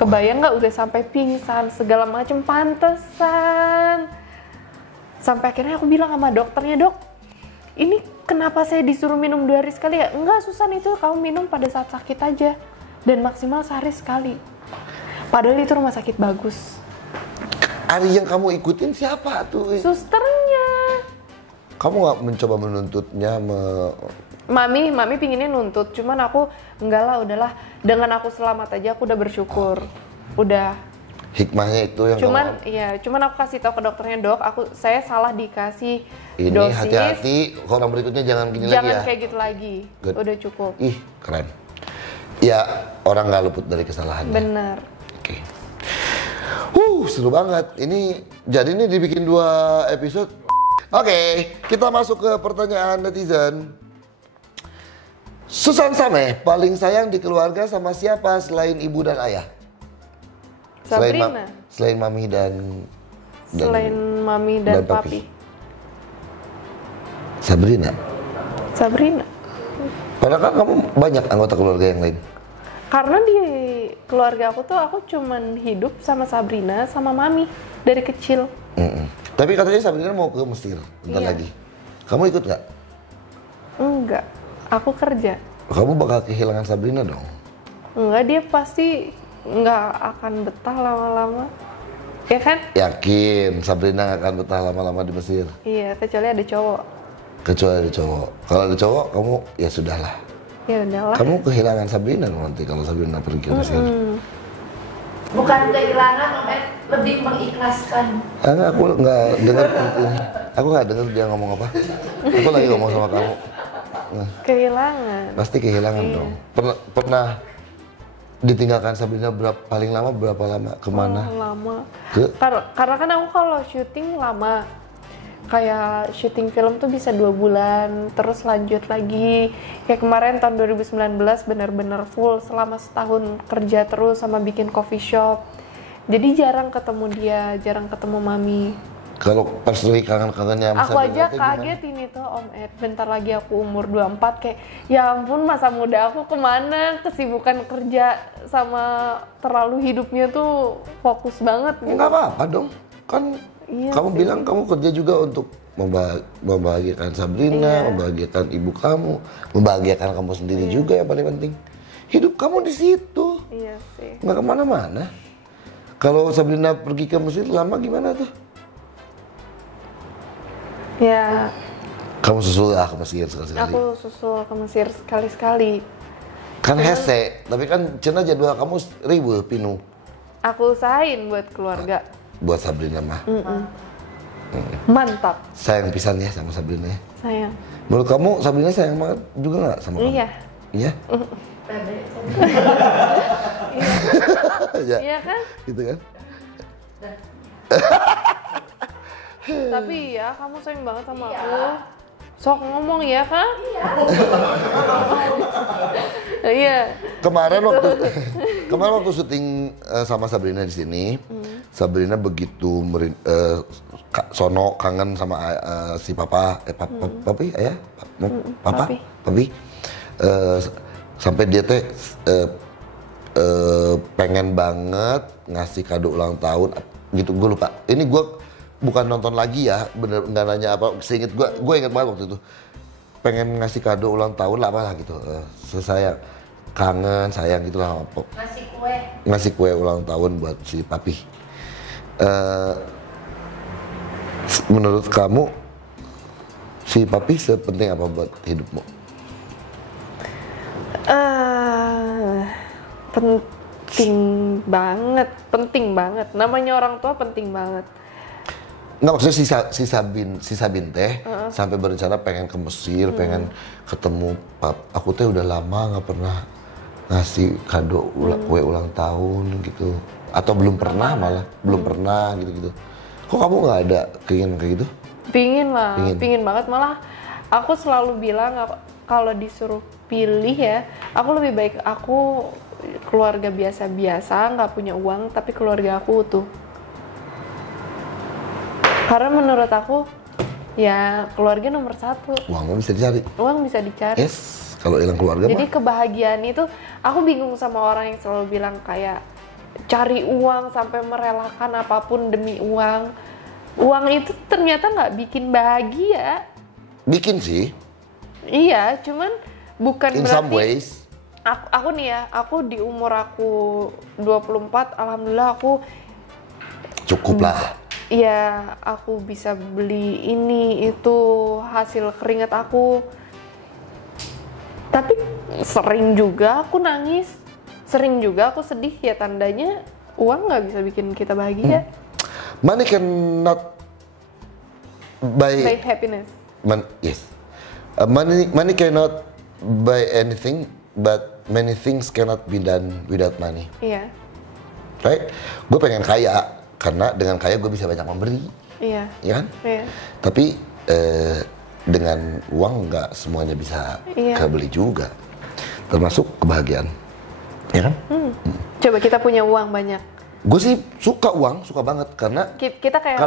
Kebayang nggak udah sampai pingsan segala macam, pantesan. Sampai akhirnya aku bilang sama dokternya, Dok, ini kenapa saya disuruh minum 2 hari sekali ya? Enggak, Susan, itu kamu minum pada saat sakit aja. Dan maksimal sehari sekali. Padahal itu rumah sakit bagus. Ari yang kamu ikutin siapa tuh? Susternya. Kamu nggak mencoba menuntutnya? Mami pinginnya nuntut, cuman aku enggak lah, udahlah. Dengan aku selamat aja aku udah bersyukur. Udah. Hikmahnya itu yang Cuman aku kasih tahu ke dokternya, dok, saya salah dikasih ini dosis. hati-hati, orang berikutnya jangan gini lagi ya. Jangan kayak gitu lagi. Good. Udah cukup. Ih, keren. Ya, orang nggak luput dari kesalahannya. Bener. Oke. Seru banget. Jadi ini dibikin 2 episode. Oke, kita masuk ke pertanyaan netizen. Susan Sameh, paling sayang di keluarga sama siapa selain ibu dan ayah? Sabrina. Selain mami dan Selain mami dan papi. Sabrina. Padahal kan kamu banyak anggota keluarga yang lain. Karena di keluarga aku tuh aku cuman hidup sama Sabrina sama mami dari kecil. Tapi katanya Sabrina mau ke Mesir bentar lagi. Kamu ikut nggak? Enggak, aku kerja. Kamu bakal kehilangan Sabrina dong? Enggak, dia pasti nggak akan betah lama-lama. Ya kan? Yakin Sabrina nggak akan betah lama-lama di Mesir? Iya, kecuali ada cowok. Kecuali ada cowok. Kalau ada cowok, kamu ya sudahlah. Ya udahlah. Kamu kehilangan Sabrina dong nanti kalau Sabrina pergi ke Mesir. Bukan kehilangan, Om Ed, lebih mengikhlaskan. Aku nggak dengar. Aku nggak dengar dia ngomong apa. Aku lagi ngomong sama kamu. Kehilangan. Pasti kehilangan dong. Pernah ditinggalkan Sabrina paling lama berapa lama? Kemana? Lama. Karena kan aku kalau syuting lama. Kayak syuting film tuh bisa 2 bulan, terus lanjut lagi. Kayak kemarin tahun 2019 bener-bener full selama setahun kerja terus sama bikin coffee shop. Jadi jarang ketemu dia, jarang ketemu mami. Kalau pas lagi kangen-kangennya sama Aku Sabrina aja tuh kaget ini tuh Om Ed, bentar lagi aku umur 24 kayak ya ampun masa muda aku kemana, kesibukan kerja sama terlalu hidupnya tuh fokus banget gitu. Nggak apa-apa dong, kan Iya kamu sih. bilang kamu kerja juga untuk membahagiakan Sabrina, Iya. membahagiakan ibu kamu, membahagiakan kamu sendiri juga yang paling penting. Hidup kamu di situ, Iya sih. nggak kemana-mana. Kalau Sabrina pergi ke Mesir lama gimana tuh? Ya, Kamu susul lah ke Mesir sekali-sekali. aku susul ke Mesir sekali-sekali. Kan hese, tapi kan cina jadwal kamu ribu pinu Aku usahain buat keluarga. buat Sabrina mah. Mantap, Sayang pisan ya sama Sabrina ya. sayang. Menurut kamu Sabrina sayang banget juga nggak sama kamu? Iya. Iya? Ya, Iya kan? gitu kan? Tapi ya, kamu sayang banget sama aku. Sok ngomong ya kan? Iya. Kemarin waktu syuting sama Sabrina di sini, Sabrina begitu sono kangen sama si papa, papi, ayah, papa, papi, sampai dia teh pengen banget ngasih kado ulang tahun, gitu. Gue lupa. Ini gue bukan nonton lagi ya, bener nggak nanya apa. Seinget gue inget banget waktu itu. Pengen ngasih kado ulang tahun lah apalah gitu. Sayang, kangen, sayang gitulah. Ngasih kue ulang tahun buat si papi. Menurut kamu si papi sepenting apa buat hidupmu? Penting banget. Namanya orang tua penting banget. Nggak, maksudnya si Sabin teh sampai berencana pengen ke Mesir, pengen ketemu aku teh udah lama nggak pernah ngasih kado kue ulang tahun gitu, atau belum pernah malah belum pernah gitu. Kok kamu nggak ada keinginan kayak gitu? Pingin lah, pingin banget. Malah aku selalu bilang kalau disuruh pilih ya, aku lebih baik aku keluarga biasa-biasa, nggak punya uang, tapi keluarga aku utuh. Karena menurut aku, ya keluarga nomor 1. Uangnya bisa dicari. Uang bisa dicari. Yes, kalau hilang keluarga Jadi mah. kebahagiaan itu, aku bingung sama orang yang selalu bilang kayak cari uang sampai merelakan apapun demi uang. Uang itu ternyata nggak bikin bahagia. Bikin sih. Iya, cuman bukan In berarti. some ways. Aku nih ya, aku di umur aku 24, alhamdulillah aku cukup lah. Iya, aku bisa beli ini itu hasil keringat aku. Tapi sering juga aku nangis, sering juga aku sedih, ya tandanya uang nggak bisa bikin kita bahagia. Money cannot buy happiness. Yes. Money cannot buy anything, but many things cannot be done without money. Iya. Right? Gue pengen kaya karena dengan kaya gue bisa banyak memberi. Iya. Ya kan? Iya. Tapi dengan uang nggak semuanya bisa kebeli juga, termasuk kebahagiaan. Ya kan? Coba kita punya uang banyak. Gue sih suka uang, suka banget karena Kita kayak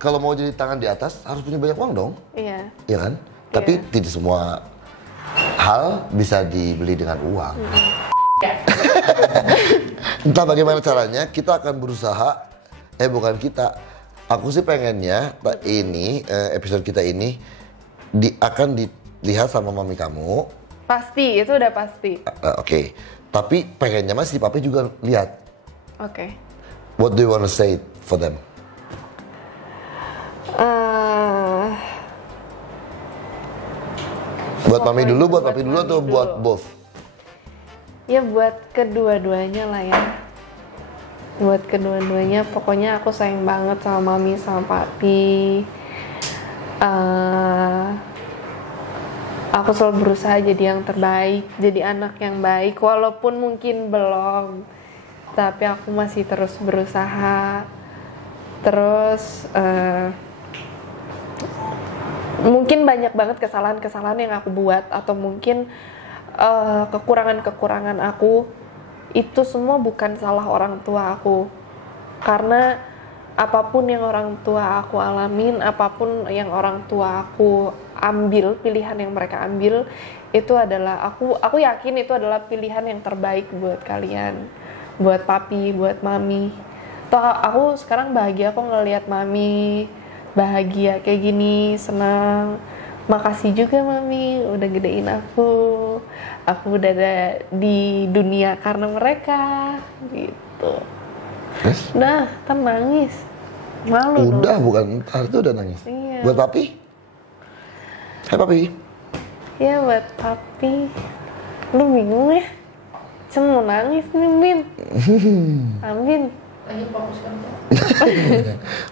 kalau mau jadi tangan di atas harus punya banyak uang dong. Iya. Ya kan? Tapi tidak semua hal bisa dibeli dengan uang. Entah bagaimana caranya, kita akan berusaha. Bukan kita. Aku sih pengennya ini episode kita ini akan dilihat sama mami kamu. Pasti, itu udah pasti. Oke. Tapi pengennya masih papi juga lihat. Oke. What do you want to say for them? Buat mami dulu, buat papi dulu atau buat both? Ya buat kedua-duanya lah ya. Buat kedua-duanya, pokoknya aku sayang banget sama mami sama papi. Aku selalu berusaha jadi yang terbaik, jadi anak yang baik, walaupun mungkin belum. Tapi aku masih terus berusaha. Terus mungkin banyak banget kesalahan-kesalahan yang aku buat, atau mungkin kekurangan-kekurangan aku. Itu semua bukan salah orang tua aku. Karena apapun yang orang tua aku alamin, apapun yang orang tua aku ambil, pilihan yang mereka ambil, itu adalah aku yakin itu adalah pilihan yang terbaik buat kalian. Buat papi, buat mami. Toh aku sekarang bahagia kok ngelihat mami bahagia kayak gini, senang. Makasih juga mami udah gedein aku. Aku udah ada di dunia karena mereka gitu. Yes. Nah, kan nangis. Malu udah dong. bukan ntar itu udah nangis. Iya. Buat papi? Hai papi. Ya buat papi. Lu bingung ya? Cuma mau nangis nih, Min. Amin. Lagi fokus kan.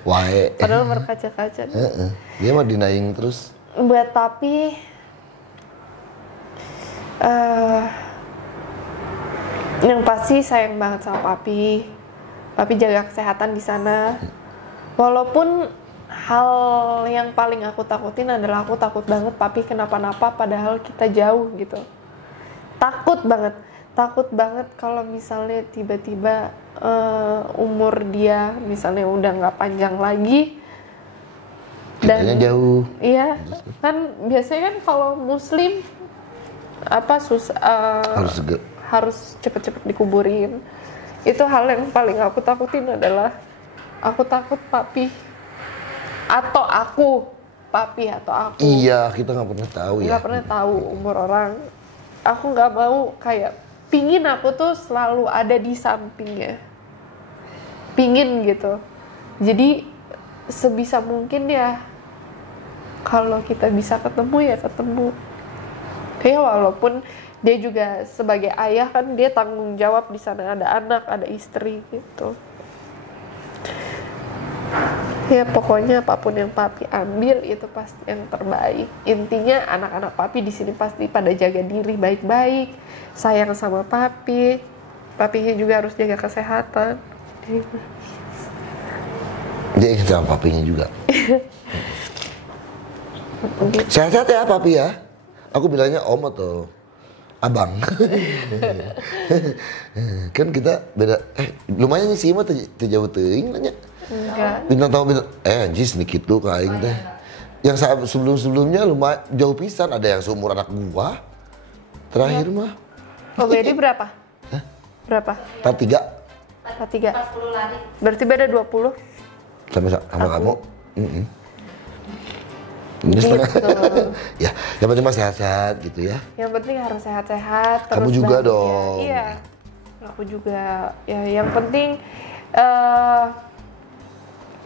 Wae. Padahal berkaca-kaca. Dia mah denying terus. Buat papi, yang pasti sayang banget sama papi. Papi jaga kesehatan di sana. Walaupun hal yang paling aku takutin adalah aku takut banget papi kenapa-napa padahal kita jauh gitu. Takut banget kalau misalnya tiba-tiba umur dia misalnya udah nggak panjang lagi. Dan jauh. Iya, kan biasanya kan kalau muslim harus cepet-cepet dikuburin. Itu hal yang paling aku takutin adalah aku takut papi atau aku. Iya, kita nggak pernah tahu ya. Nggak pernah tahu umur orang. Aku nggak mau kayak pingin aku tuh selalu ada di sampingnya. Pingin gitu. Jadi sebisa mungkin ya kalau kita bisa ketemu ya ketemu. Ya walaupun dia juga sebagai ayah kan dia tanggung jawab di sana, ada anak, ada istri gitu. Ya pokoknya apapun yang papi ambil itu pasti yang terbaik. Intinya anak-anak papi di sini pasti pada jaga diri baik-baik, sayang sama papi. Papinya juga harus jaga kesehatan. Dia ingin sama papinya juga. Sehat-sehat ya papi ya. Aku bilangnya om atau abang. Kan kita beda. Lumayan sih mah terjauh teuing nanya. Enggak. Bintang tahu bintang. Anjir sedikit tuh kaing teh. Yang sebelum-sebelumnya lumayan jauh pisan, ada yang seumur anak gua. Terakhir mah. Oh Bedi berapa? Hah? Berapa? 43 43. 40 lari. Berarti beda 20. sama kamu. Gitu. Ya, yang penting mah sehat-sehat gitu ya. Yang penting harus sehat-sehat. Kamu terus juga bahagia. dong. Iya, aku juga. Ya, yang penting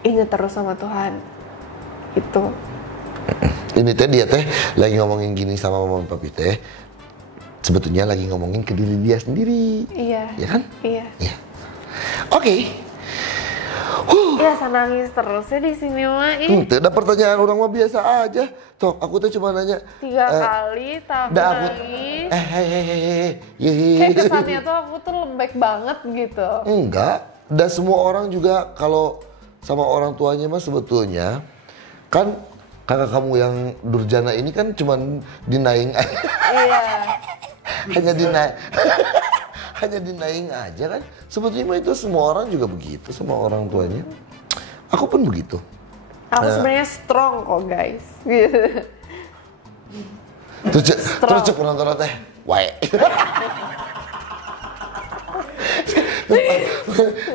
ingat terus sama Tuhan. Itu. Ini teh dia teh lagi ngomongin gini sama mama papi teh. Sebetulnya lagi ngomongin ke diri dia sendiri. Iya. Ya kan? Iya. Iya. Oke. Iya, nangis terus ya di sini mah. Itu udah pertanyaan orang mah biasa aja. Toh, aku tuh cuma nanya. 3 kali tapi nangis. Kayak kesannya tuh aku tuh lembek banget gitu. Enggak. Dan semua orang juga kalau sama orang tuanya mah sebetulnya kan kakak kamu yang durjana ini kan cuman dinaing aja. Iya. hanya dinaing aja kan. Sebetulnya mah itu semua orang juga begitu sama orang tuanya. Aku pun begitu. Aku sebenarnya strong kok guys. Terus cek penonton teh, wae.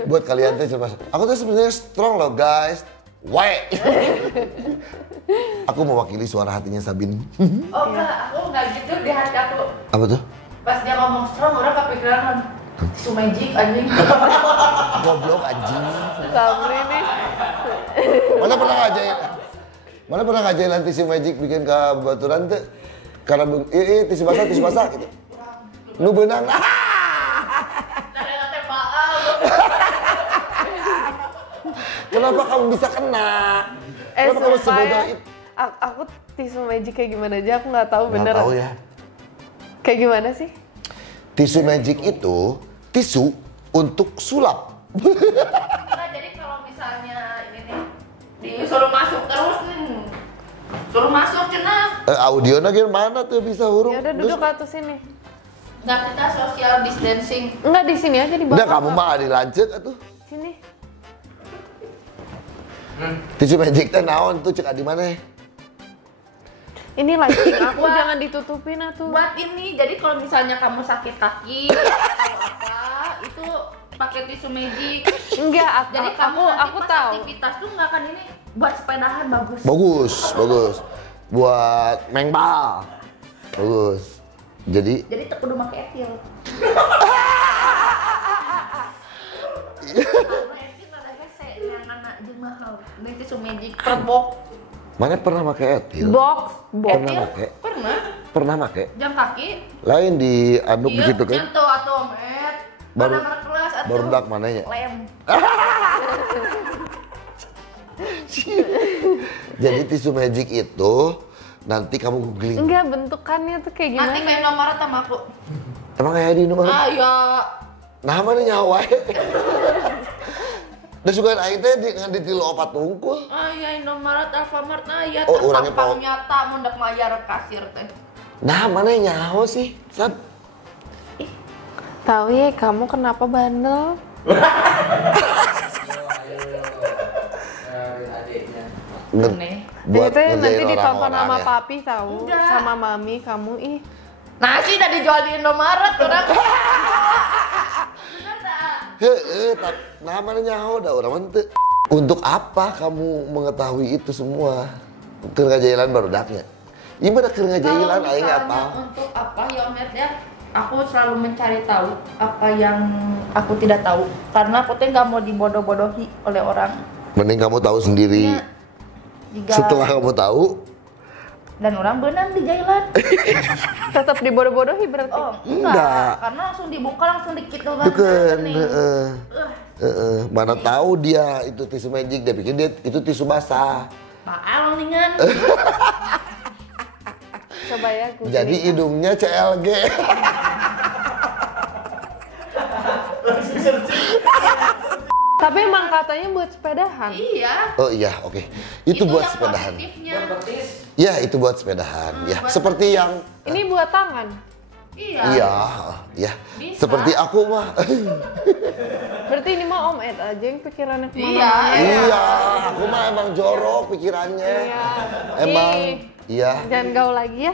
Buat kalian teh coba. Aku tuh sebenarnya strong loh guys. Wae. Aku mewakili suara hatinya Sabin. Oh enggak, aku enggak gitu di hati aku. Apa tuh? Pas dia ngomong strong, orang kepikiran tisu magic anjing. Goblok anjing. Sabri nih. Mana pernah ngajain tisu magic bikin ke baturan teh? Karena tisu basah gitu. Nu beunang. Kenapa kamu bisa kena? Kenapa kamu sebodoh itu? Aku tisu magic kayak gimana aja aku nggak tahu bener. Nggak tahu ya. Kayak gimana sih? Tisu magic itu tisu untuk sulap. Nah, jadi kalau misalnya ini nih disuruh masuk terus nih. Suruh masuk cenah. Audionya gimana tuh bisa huruf? Ya udah duduk atuh sini. Nggak, kita social distancing. Enggak di sini aja di bawah. Udah kamu mah dilanjut atuh. Sini. Tisu magic teh naon tuh cek di mana? Ini lighting aku jangan ditutupin atuh. Buat ini, jadi kalau misalnya kamu sakit kaki atau apa, itu pakai tisu magic. Enggak, Jadi kamu aku tahu. aktivitas tuh nggak akan ini buat sepedahan bagus. Bagus. Buat mengbal. Bagus. Jadi tak kudu make etil. Karena etil ada hese yang anak jeung mahal. Ini tisu magic per box. mana pernah pakai etil? Box. Pernah pakai? Pernah pakai? Jam kaki. Lain diaduk Iya, gitu kan? nyentuh atau met. Baru- Mana kelas atau Baru dak mananya? lem. Jadi tisu magic itu nanti kamu googling. Enggak, bentukannya tuh kayak gimana? Nanti main nomor sama aku. Emang kayak di nomor? Ayo. Nah mana nyawa ya? Dan suka aing teh di tilu opat tungkul. Ayo Indomaret, Alfamart, aya Oh, orangnya tampang tahu. nyata mundak mayar kasir teh. Nah mana nyawa sih? Sab. Tahu ya kamu kenapa bandel? Aneh. Buat Itu ya nanti ngerjain ditonton orang-orang sama ya. papi tahu, Enggak. sama mami kamu ih. Nasi udah dijual di Indomaret orang. Heeh, nah mana nyawa dah orang mante. Untuk apa kamu mengetahui itu semua? Keur ngajailan barudaknya. Ieu mah keur ngajailan Kalau aing misalnya apa? untuk apa ya Om Ed ya? Aku selalu mencari tahu apa yang aku tidak tahu karena aku tuh nggak mau dibodoh-bodohi oleh orang. Mending kamu tahu sendiri. Ya, jika Setelah kamu tahu, dan orang benang di jailan. Tetap dibodoh-bodohi berarti. Oh, Enggak. karena langsung dibuka langsung dikit doang. bukan. Nih. Mana tahu dia itu tisu magic, dia pikir dia itu tisu basah. Baal ningan. Coba ya aku. Jadi hidungnya CLG. Tapi emang katanya buat sepedahan. Iya. Oh iya, oke. Itu buat yang sepedahan. positifnya. Ya, itu buat sepedahan. Ya, seperti yang Ini buat tangan. Iya. iya, ya. Bisa. Seperti aku mah. Berarti ini mah Om Ed aja yang pikirannya kemana. Iya. Iya, aku mah emang jorok pikirannya. Iya. Emang Ih, iya. Jangan gaul lagi ya.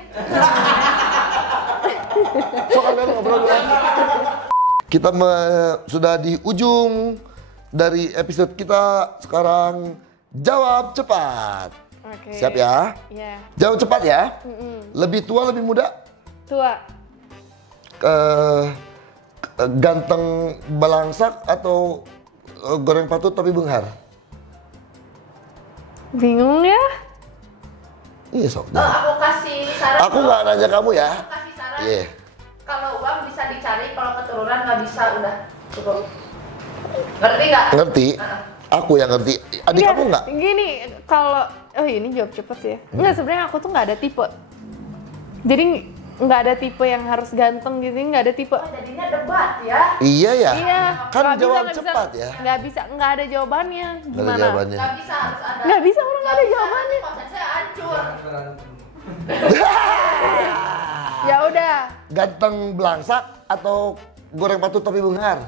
Soalnya ngobrol dulu. Kita sudah di ujung dari episode kita sekarang. Jawab cepat. Oke. Siap ya? Iya. Jawab cepat ya. Mm-mm. Lebih tua, lebih muda? Tua. Ganteng belangsak atau goreng patut tapi benghar? Bingung ya? Iya sok. Aku kasih saran. Aku nggak nanya kamu ya. Aku kasih saran. Iya. Kalau uang bisa dicari, kalau keturunan nggak bisa, udah cukup. Ngerti nggak? Ngerti. Aku yang ngerti. Adik kamu nggak? Gini, kalau ini jawab cepet ya. Enggak, sebenarnya aku tuh nggak ada tipe. Jadi nggak ada tipe yang harus ganteng gitu, nggak ada tipe. Oh, jadinya debat ya? Iya ya. Iya. Kan Nggak jawab bisa, cepat ya. Nggak ada jawabannya. Nggak Gimana? ada jawabannya. Nggak bisa, harus ada. Nggak bisa, orang nggak ada jawabannya. Konten saya hancur. Ya udah, Ganteng belangsak atau goreng patut tapi bengar?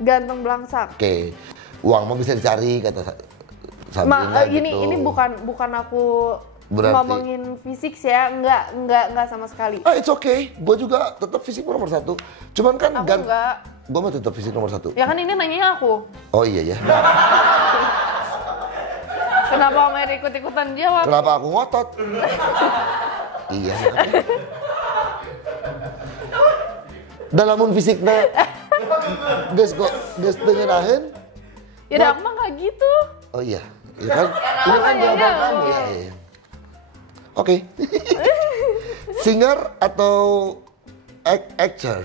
ganteng belangsak. Oke. Uang mah bisa dicari kata Sabrina gitu. Ini bukan aku Berarti- ngomongin fisik sih ya, nggak sama sekali. It's okay. Gue juga tetap fisik nomor 1. Cuman kan Aku nggak. Gue mah tetap fisik nomor 1. Ya kan ini nanya aku. Oh iya ya. Kenapa Omer ikut-ikutan jawab? Kenapa aku ngotot? Iya. Dalamun fisiknya geus dengeuraheun. Ya dah, aku mah nggak gitu. Oh iya. Ya kan ini kan jawaban kamu ya. Iya. Oke. Singer atau actor?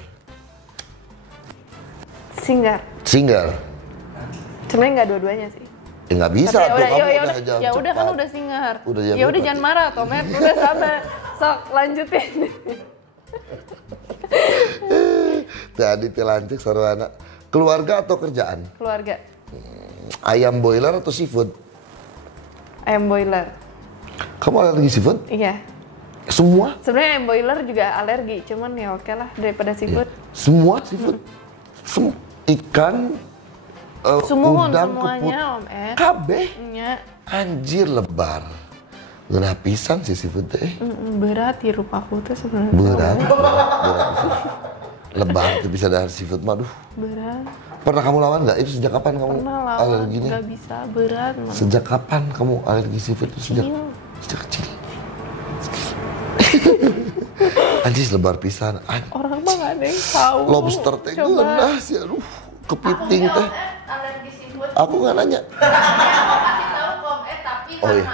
Singer. Singer. Sebenarnya nggak dua-duanya sih. Ya nggak bisa Tapi tuh kamu udah jawab ya udah kan cepat. udah singer. Udah jawab Ya udah cepat. jangan marah Tomer, udah sabar. Sok lanjutin. Tadi lanjut sarwana. Keluarga atau kerjaan? Keluarga. Ayam boiler atau seafood? Ayam boiler. Kamu alergi seafood? Iya. Semua? Sebenarnya ayam boiler juga alergi, cuman ya oke lah daripada seafood. Semua seafood? Ikan, Sumuhun udang, semuanya keput, Om Ed. kabeh? Iya. Anjir lebar. Ngeunah pisan sih seafood teh. Berat hirup aku tuh sebenarnya. Berat. Lebar tuh bisa dari seafood mah aduh. Berat. Pernah kamu lawan nggak? Itu sejak kapan kamu Pernah lawan, alerginya? nggak bisa, berat. Sejak kapan kamu alergi seafood itu? Sejak kecil. Anjir lebar pisan. Orang mah nggak ada yang tahu. Lobster teh Coba. geunah sih aduh. Kepiting Aku teh. alergi seafood. Aku nggak nanya. Aku kasih tahu Kom tapi Oh, karena iya.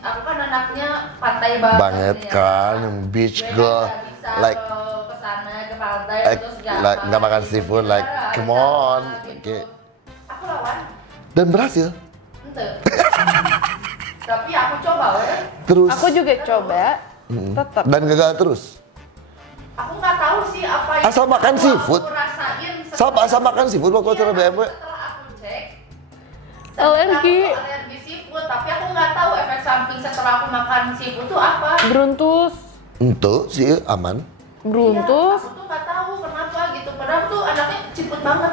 aku kan anaknya pantai banget. Banget ya. kan, beach Gue girl. nggak bisa Like ke sana ke pantai terus nggak makan seafood, like come on. Oke. Aku lawan. Dan berhasil. Ente. Tapi aku coba weh. Terus. Aku juga coba, tetap. Dan gagal terus. Aku nggak tahu sih apa yang Asal makan seafood. aku rasain Asal makan seafood waktu acara BMW. Setelah aku cek Alergi. aku alergi seafood, tapi aku nggak tahu efek samping setelah aku makan seafood itu apa. Beruntus. Itu sih aman. Beruntus. Iya, aku tuh nggak tahu kenapa gitu. Padahal tuh anaknya ciput banget.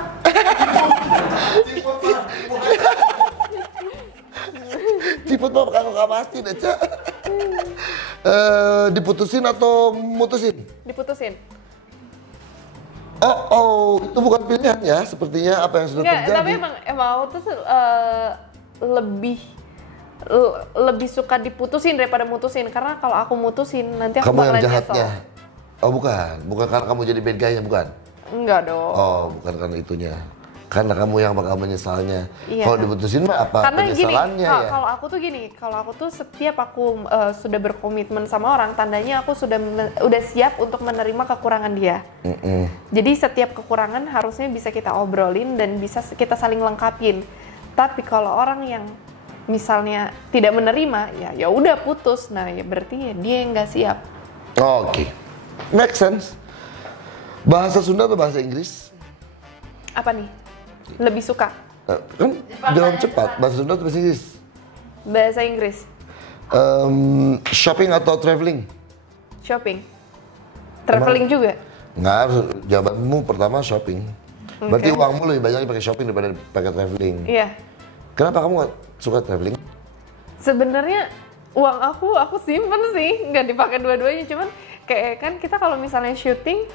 Ciput mah kalau nggak pasti deh, Cak. Diputusin atau mutusin? Diputusin. Oh, itu bukan pilihan ya, sepertinya apa yang sudah Enggak, terjadi. tapi emang aku tuh lebih suka diputusin daripada mutusin, karena kalau aku mutusin nanti aku Kamu yang bakalan jahatnya. nyesel. Oh bukan karena kamu jadi bad guy-nya, bukan? Enggak dong. Oh, bukan karena itunya. Karena kamu yang bakal menyesalnya. Iya. Kalau diputusin mah apa Karena gini, penyesalannya ya? kalau aku tuh gini, kalau aku tuh setiap aku sudah berkomitmen sama orang, tandanya aku udah siap untuk menerima kekurangan dia. Jadi setiap kekurangan harusnya bisa kita obrolin dan bisa kita saling lengkapin. Tapi kalau orang yang misalnya tidak menerima, ya udah putus. Nah, ya berarti ya dia yang nggak siap. Oke. Make sense. Bahasa Sunda atau bahasa Inggris? Apa nih? Lebih suka Kan jawab cepat. Bahasa Sunda atau bahasa Inggris? bahasa Inggris. Shopping atau traveling? Shopping. Traveling juga. Nggak harus. Jawabanmu pertama shopping. Berarti uangmu lebih banyak dipakai shopping daripada pakai traveling. Iya. Kenapa kamu nggak suka traveling? Sebenarnya uang aku simpen sih, nggak dipakai dua-duanya. Cuman kayak kan kita kalau misalnya syuting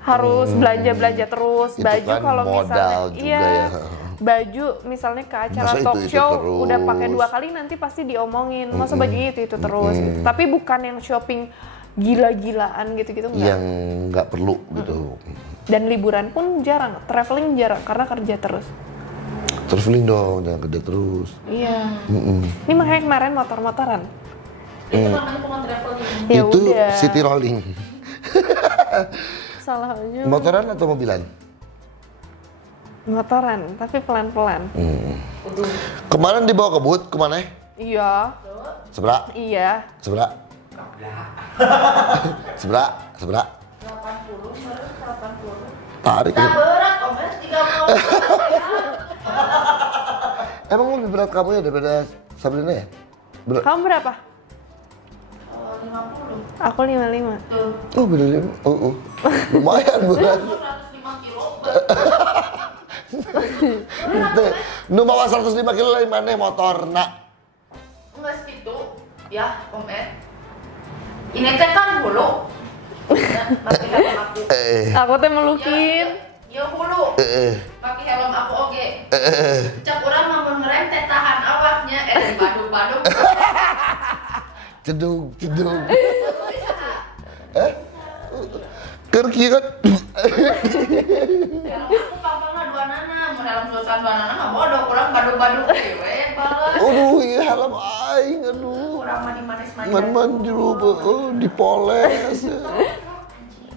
harus belanja terus. Itu Baju kan kalau modal misalnya juga iya, ya. baju misalnya ke acara Masa talk itu show terus? udah pakai 2 kali nanti pasti diomongin. Masa bajunya itu terus. Gitu. Tapi bukan yang shopping gila-gilaan gitu-gitu enggak. Yang nggak perlu gitu. Dan liburan pun jarang, traveling jarang karena kerja terus. Traveling dong, jangan kerja terus. Iya. Ini makanya kemarin motor-motoran. Itu namanya bukan traveling. Ya Itu udah. city rolling. Salah aja. Motoran atau mobilan? Motoran, tapi pelan-pelan. Kemarin dibawa ke booth, kemana? Iya. Seberak? Iya. Seberak? Seberak? Seberak? 80, 80. Tarik. Tak berat, Om, 30. Emang lebih berat kamu ya daripada Sabrina ya? Berat. Kamu berapa? 50. Aku 55. Tuh. Oh beda 5. Lumayan berat. 105 kilo. Nu bawa 105 kilo dari mana motor nak? Enggak segitu. Ya, Om Ed. Ini teh kan hulu. Ya, pakai helm aku. Aku teh melukin. Ya hulu. Pakai helm aku oge. Cak urang mah ngerem teh tahan awaknya dari badung-badung. Cedung. Kerki kan? Helm aku pampangna dua nana, mun helm sultan dua nana mah bodoh urang badung-badung dewe balas. Aduh, iya helm aing, aduh. Urang mah di manis-manis. Man jero dipoles.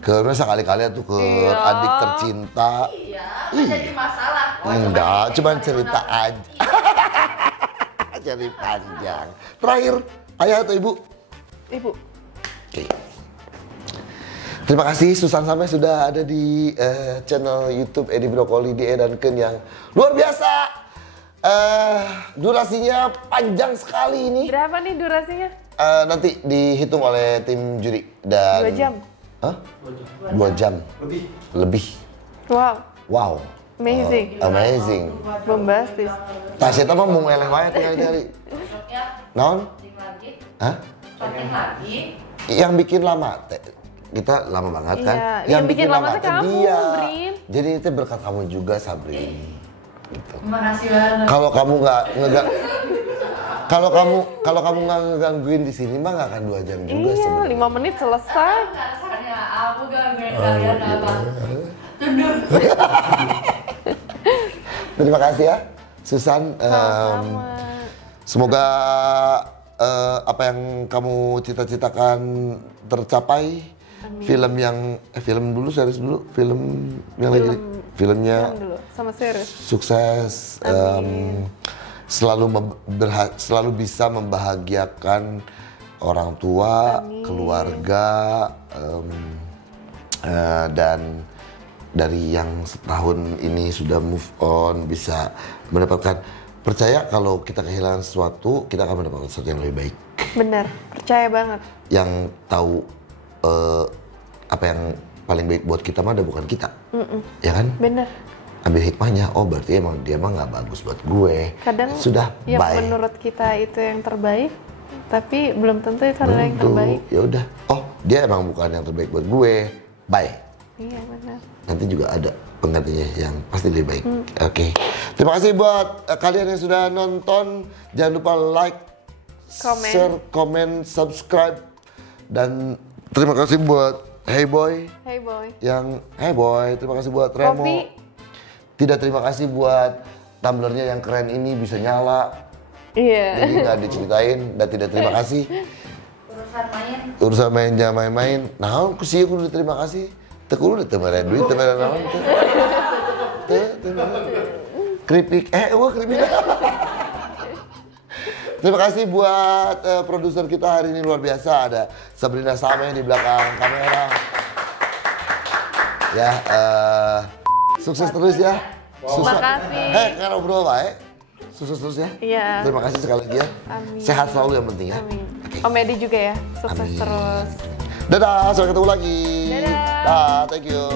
Karena sekali-kali tuh ke Iya. adik tercinta. Iya, nggak jadi masalah. Enggak, cuman cerita aja. Jadi panjang. Terakhir, ayah atau ibu? Ibu. Oke. Terima kasih Susan sampai sudah ada di channel YouTube Edi Brokoli diedankan yang luar biasa. Durasinya panjang sekali ini. Berapa nih durasinya? Nanti dihitung oleh tim juri dan 2 jam. Hah? 2 jam. Lebih. Wow. Wow. Amazing. Amazing. Bombastis. Tasnya mah mau ngeleh wae tinggal-tinggal. Besoknya Naon? syuting lagi, Hah? syuting lagi. Yang bikin lama teh. Kita lama banget kan? Iya, yang bikin lama teh kamu, Brin. Jadi itu berkat kamu juga, Sabrin. Gitu. Makasih banget. Kalau kamu kalau kamu nggak ngegangguin di sini mah nggak akan 2 jam juga Iya, sebenarnya. 5 menit selesai. Rasanya aku gangguin kalian apa? Tunduk. Terima kasih ya, Susan. Sama-sama. Semoga apa yang kamu cita-citakan tercapai. Film yang film dulu, series dulu, film yang lagi filmnya Yang dulu sama series. sukses, selalu bisa membahagiakan orang tua, keluarga, dan dari yang setahun ini sudah move on bisa mendapatkan, percaya kalau kita kehilangan sesuatu kita akan mendapatkan sesuatu yang lebih baik. Bener, percaya banget. Yang tahu apa yang paling baik buat kita mah ada bukan kita, ya kan? Bener. Ambil hikmahnya, oh berarti emang dia mah nggak bagus buat gue. Kadang Sudah, yang bye. menurut kita itu yang terbaik, tapi belum tentu itu adalah yang Tentu, terbaik. ya udah, oh dia emang bukan yang terbaik buat gue, bye. Iya benar. Nanti juga ada penggantinya yang pasti lebih baik. Oke. Terima kasih buat kalian yang sudah nonton. Jangan lupa like, Komen. share, komen, subscribe. Dan terima kasih buat Hey Boy Hey boy. yang Hey Boy. Terima kasih buat Remo. Kopi. Tidak terima kasih buat tumblernya yang keren ini bisa nyala. Iya. Jadi nggak diceritain dan tidak terima kasih. Urusan main jangan main-main. Nah, aku sih aku udah terima kasih. Tekulu udah temeran duit, temeran naon teh. Keripik, keripik. Terima kasih buat produser kita hari ini luar biasa, ada Sabrina Same di belakang kamera. Ya, sukses terus ya. Makasih. Kan ngobrol baik. Sukses terus ya. Iya. Terima kasih sekali lagi ya. Amin. Sehat selalu yang penting ya. Amin. Oke. Om Edi juga ya, sukses Amin. terus. Dadah, sampai ketemu lagi. Dadah. Dah, thank you.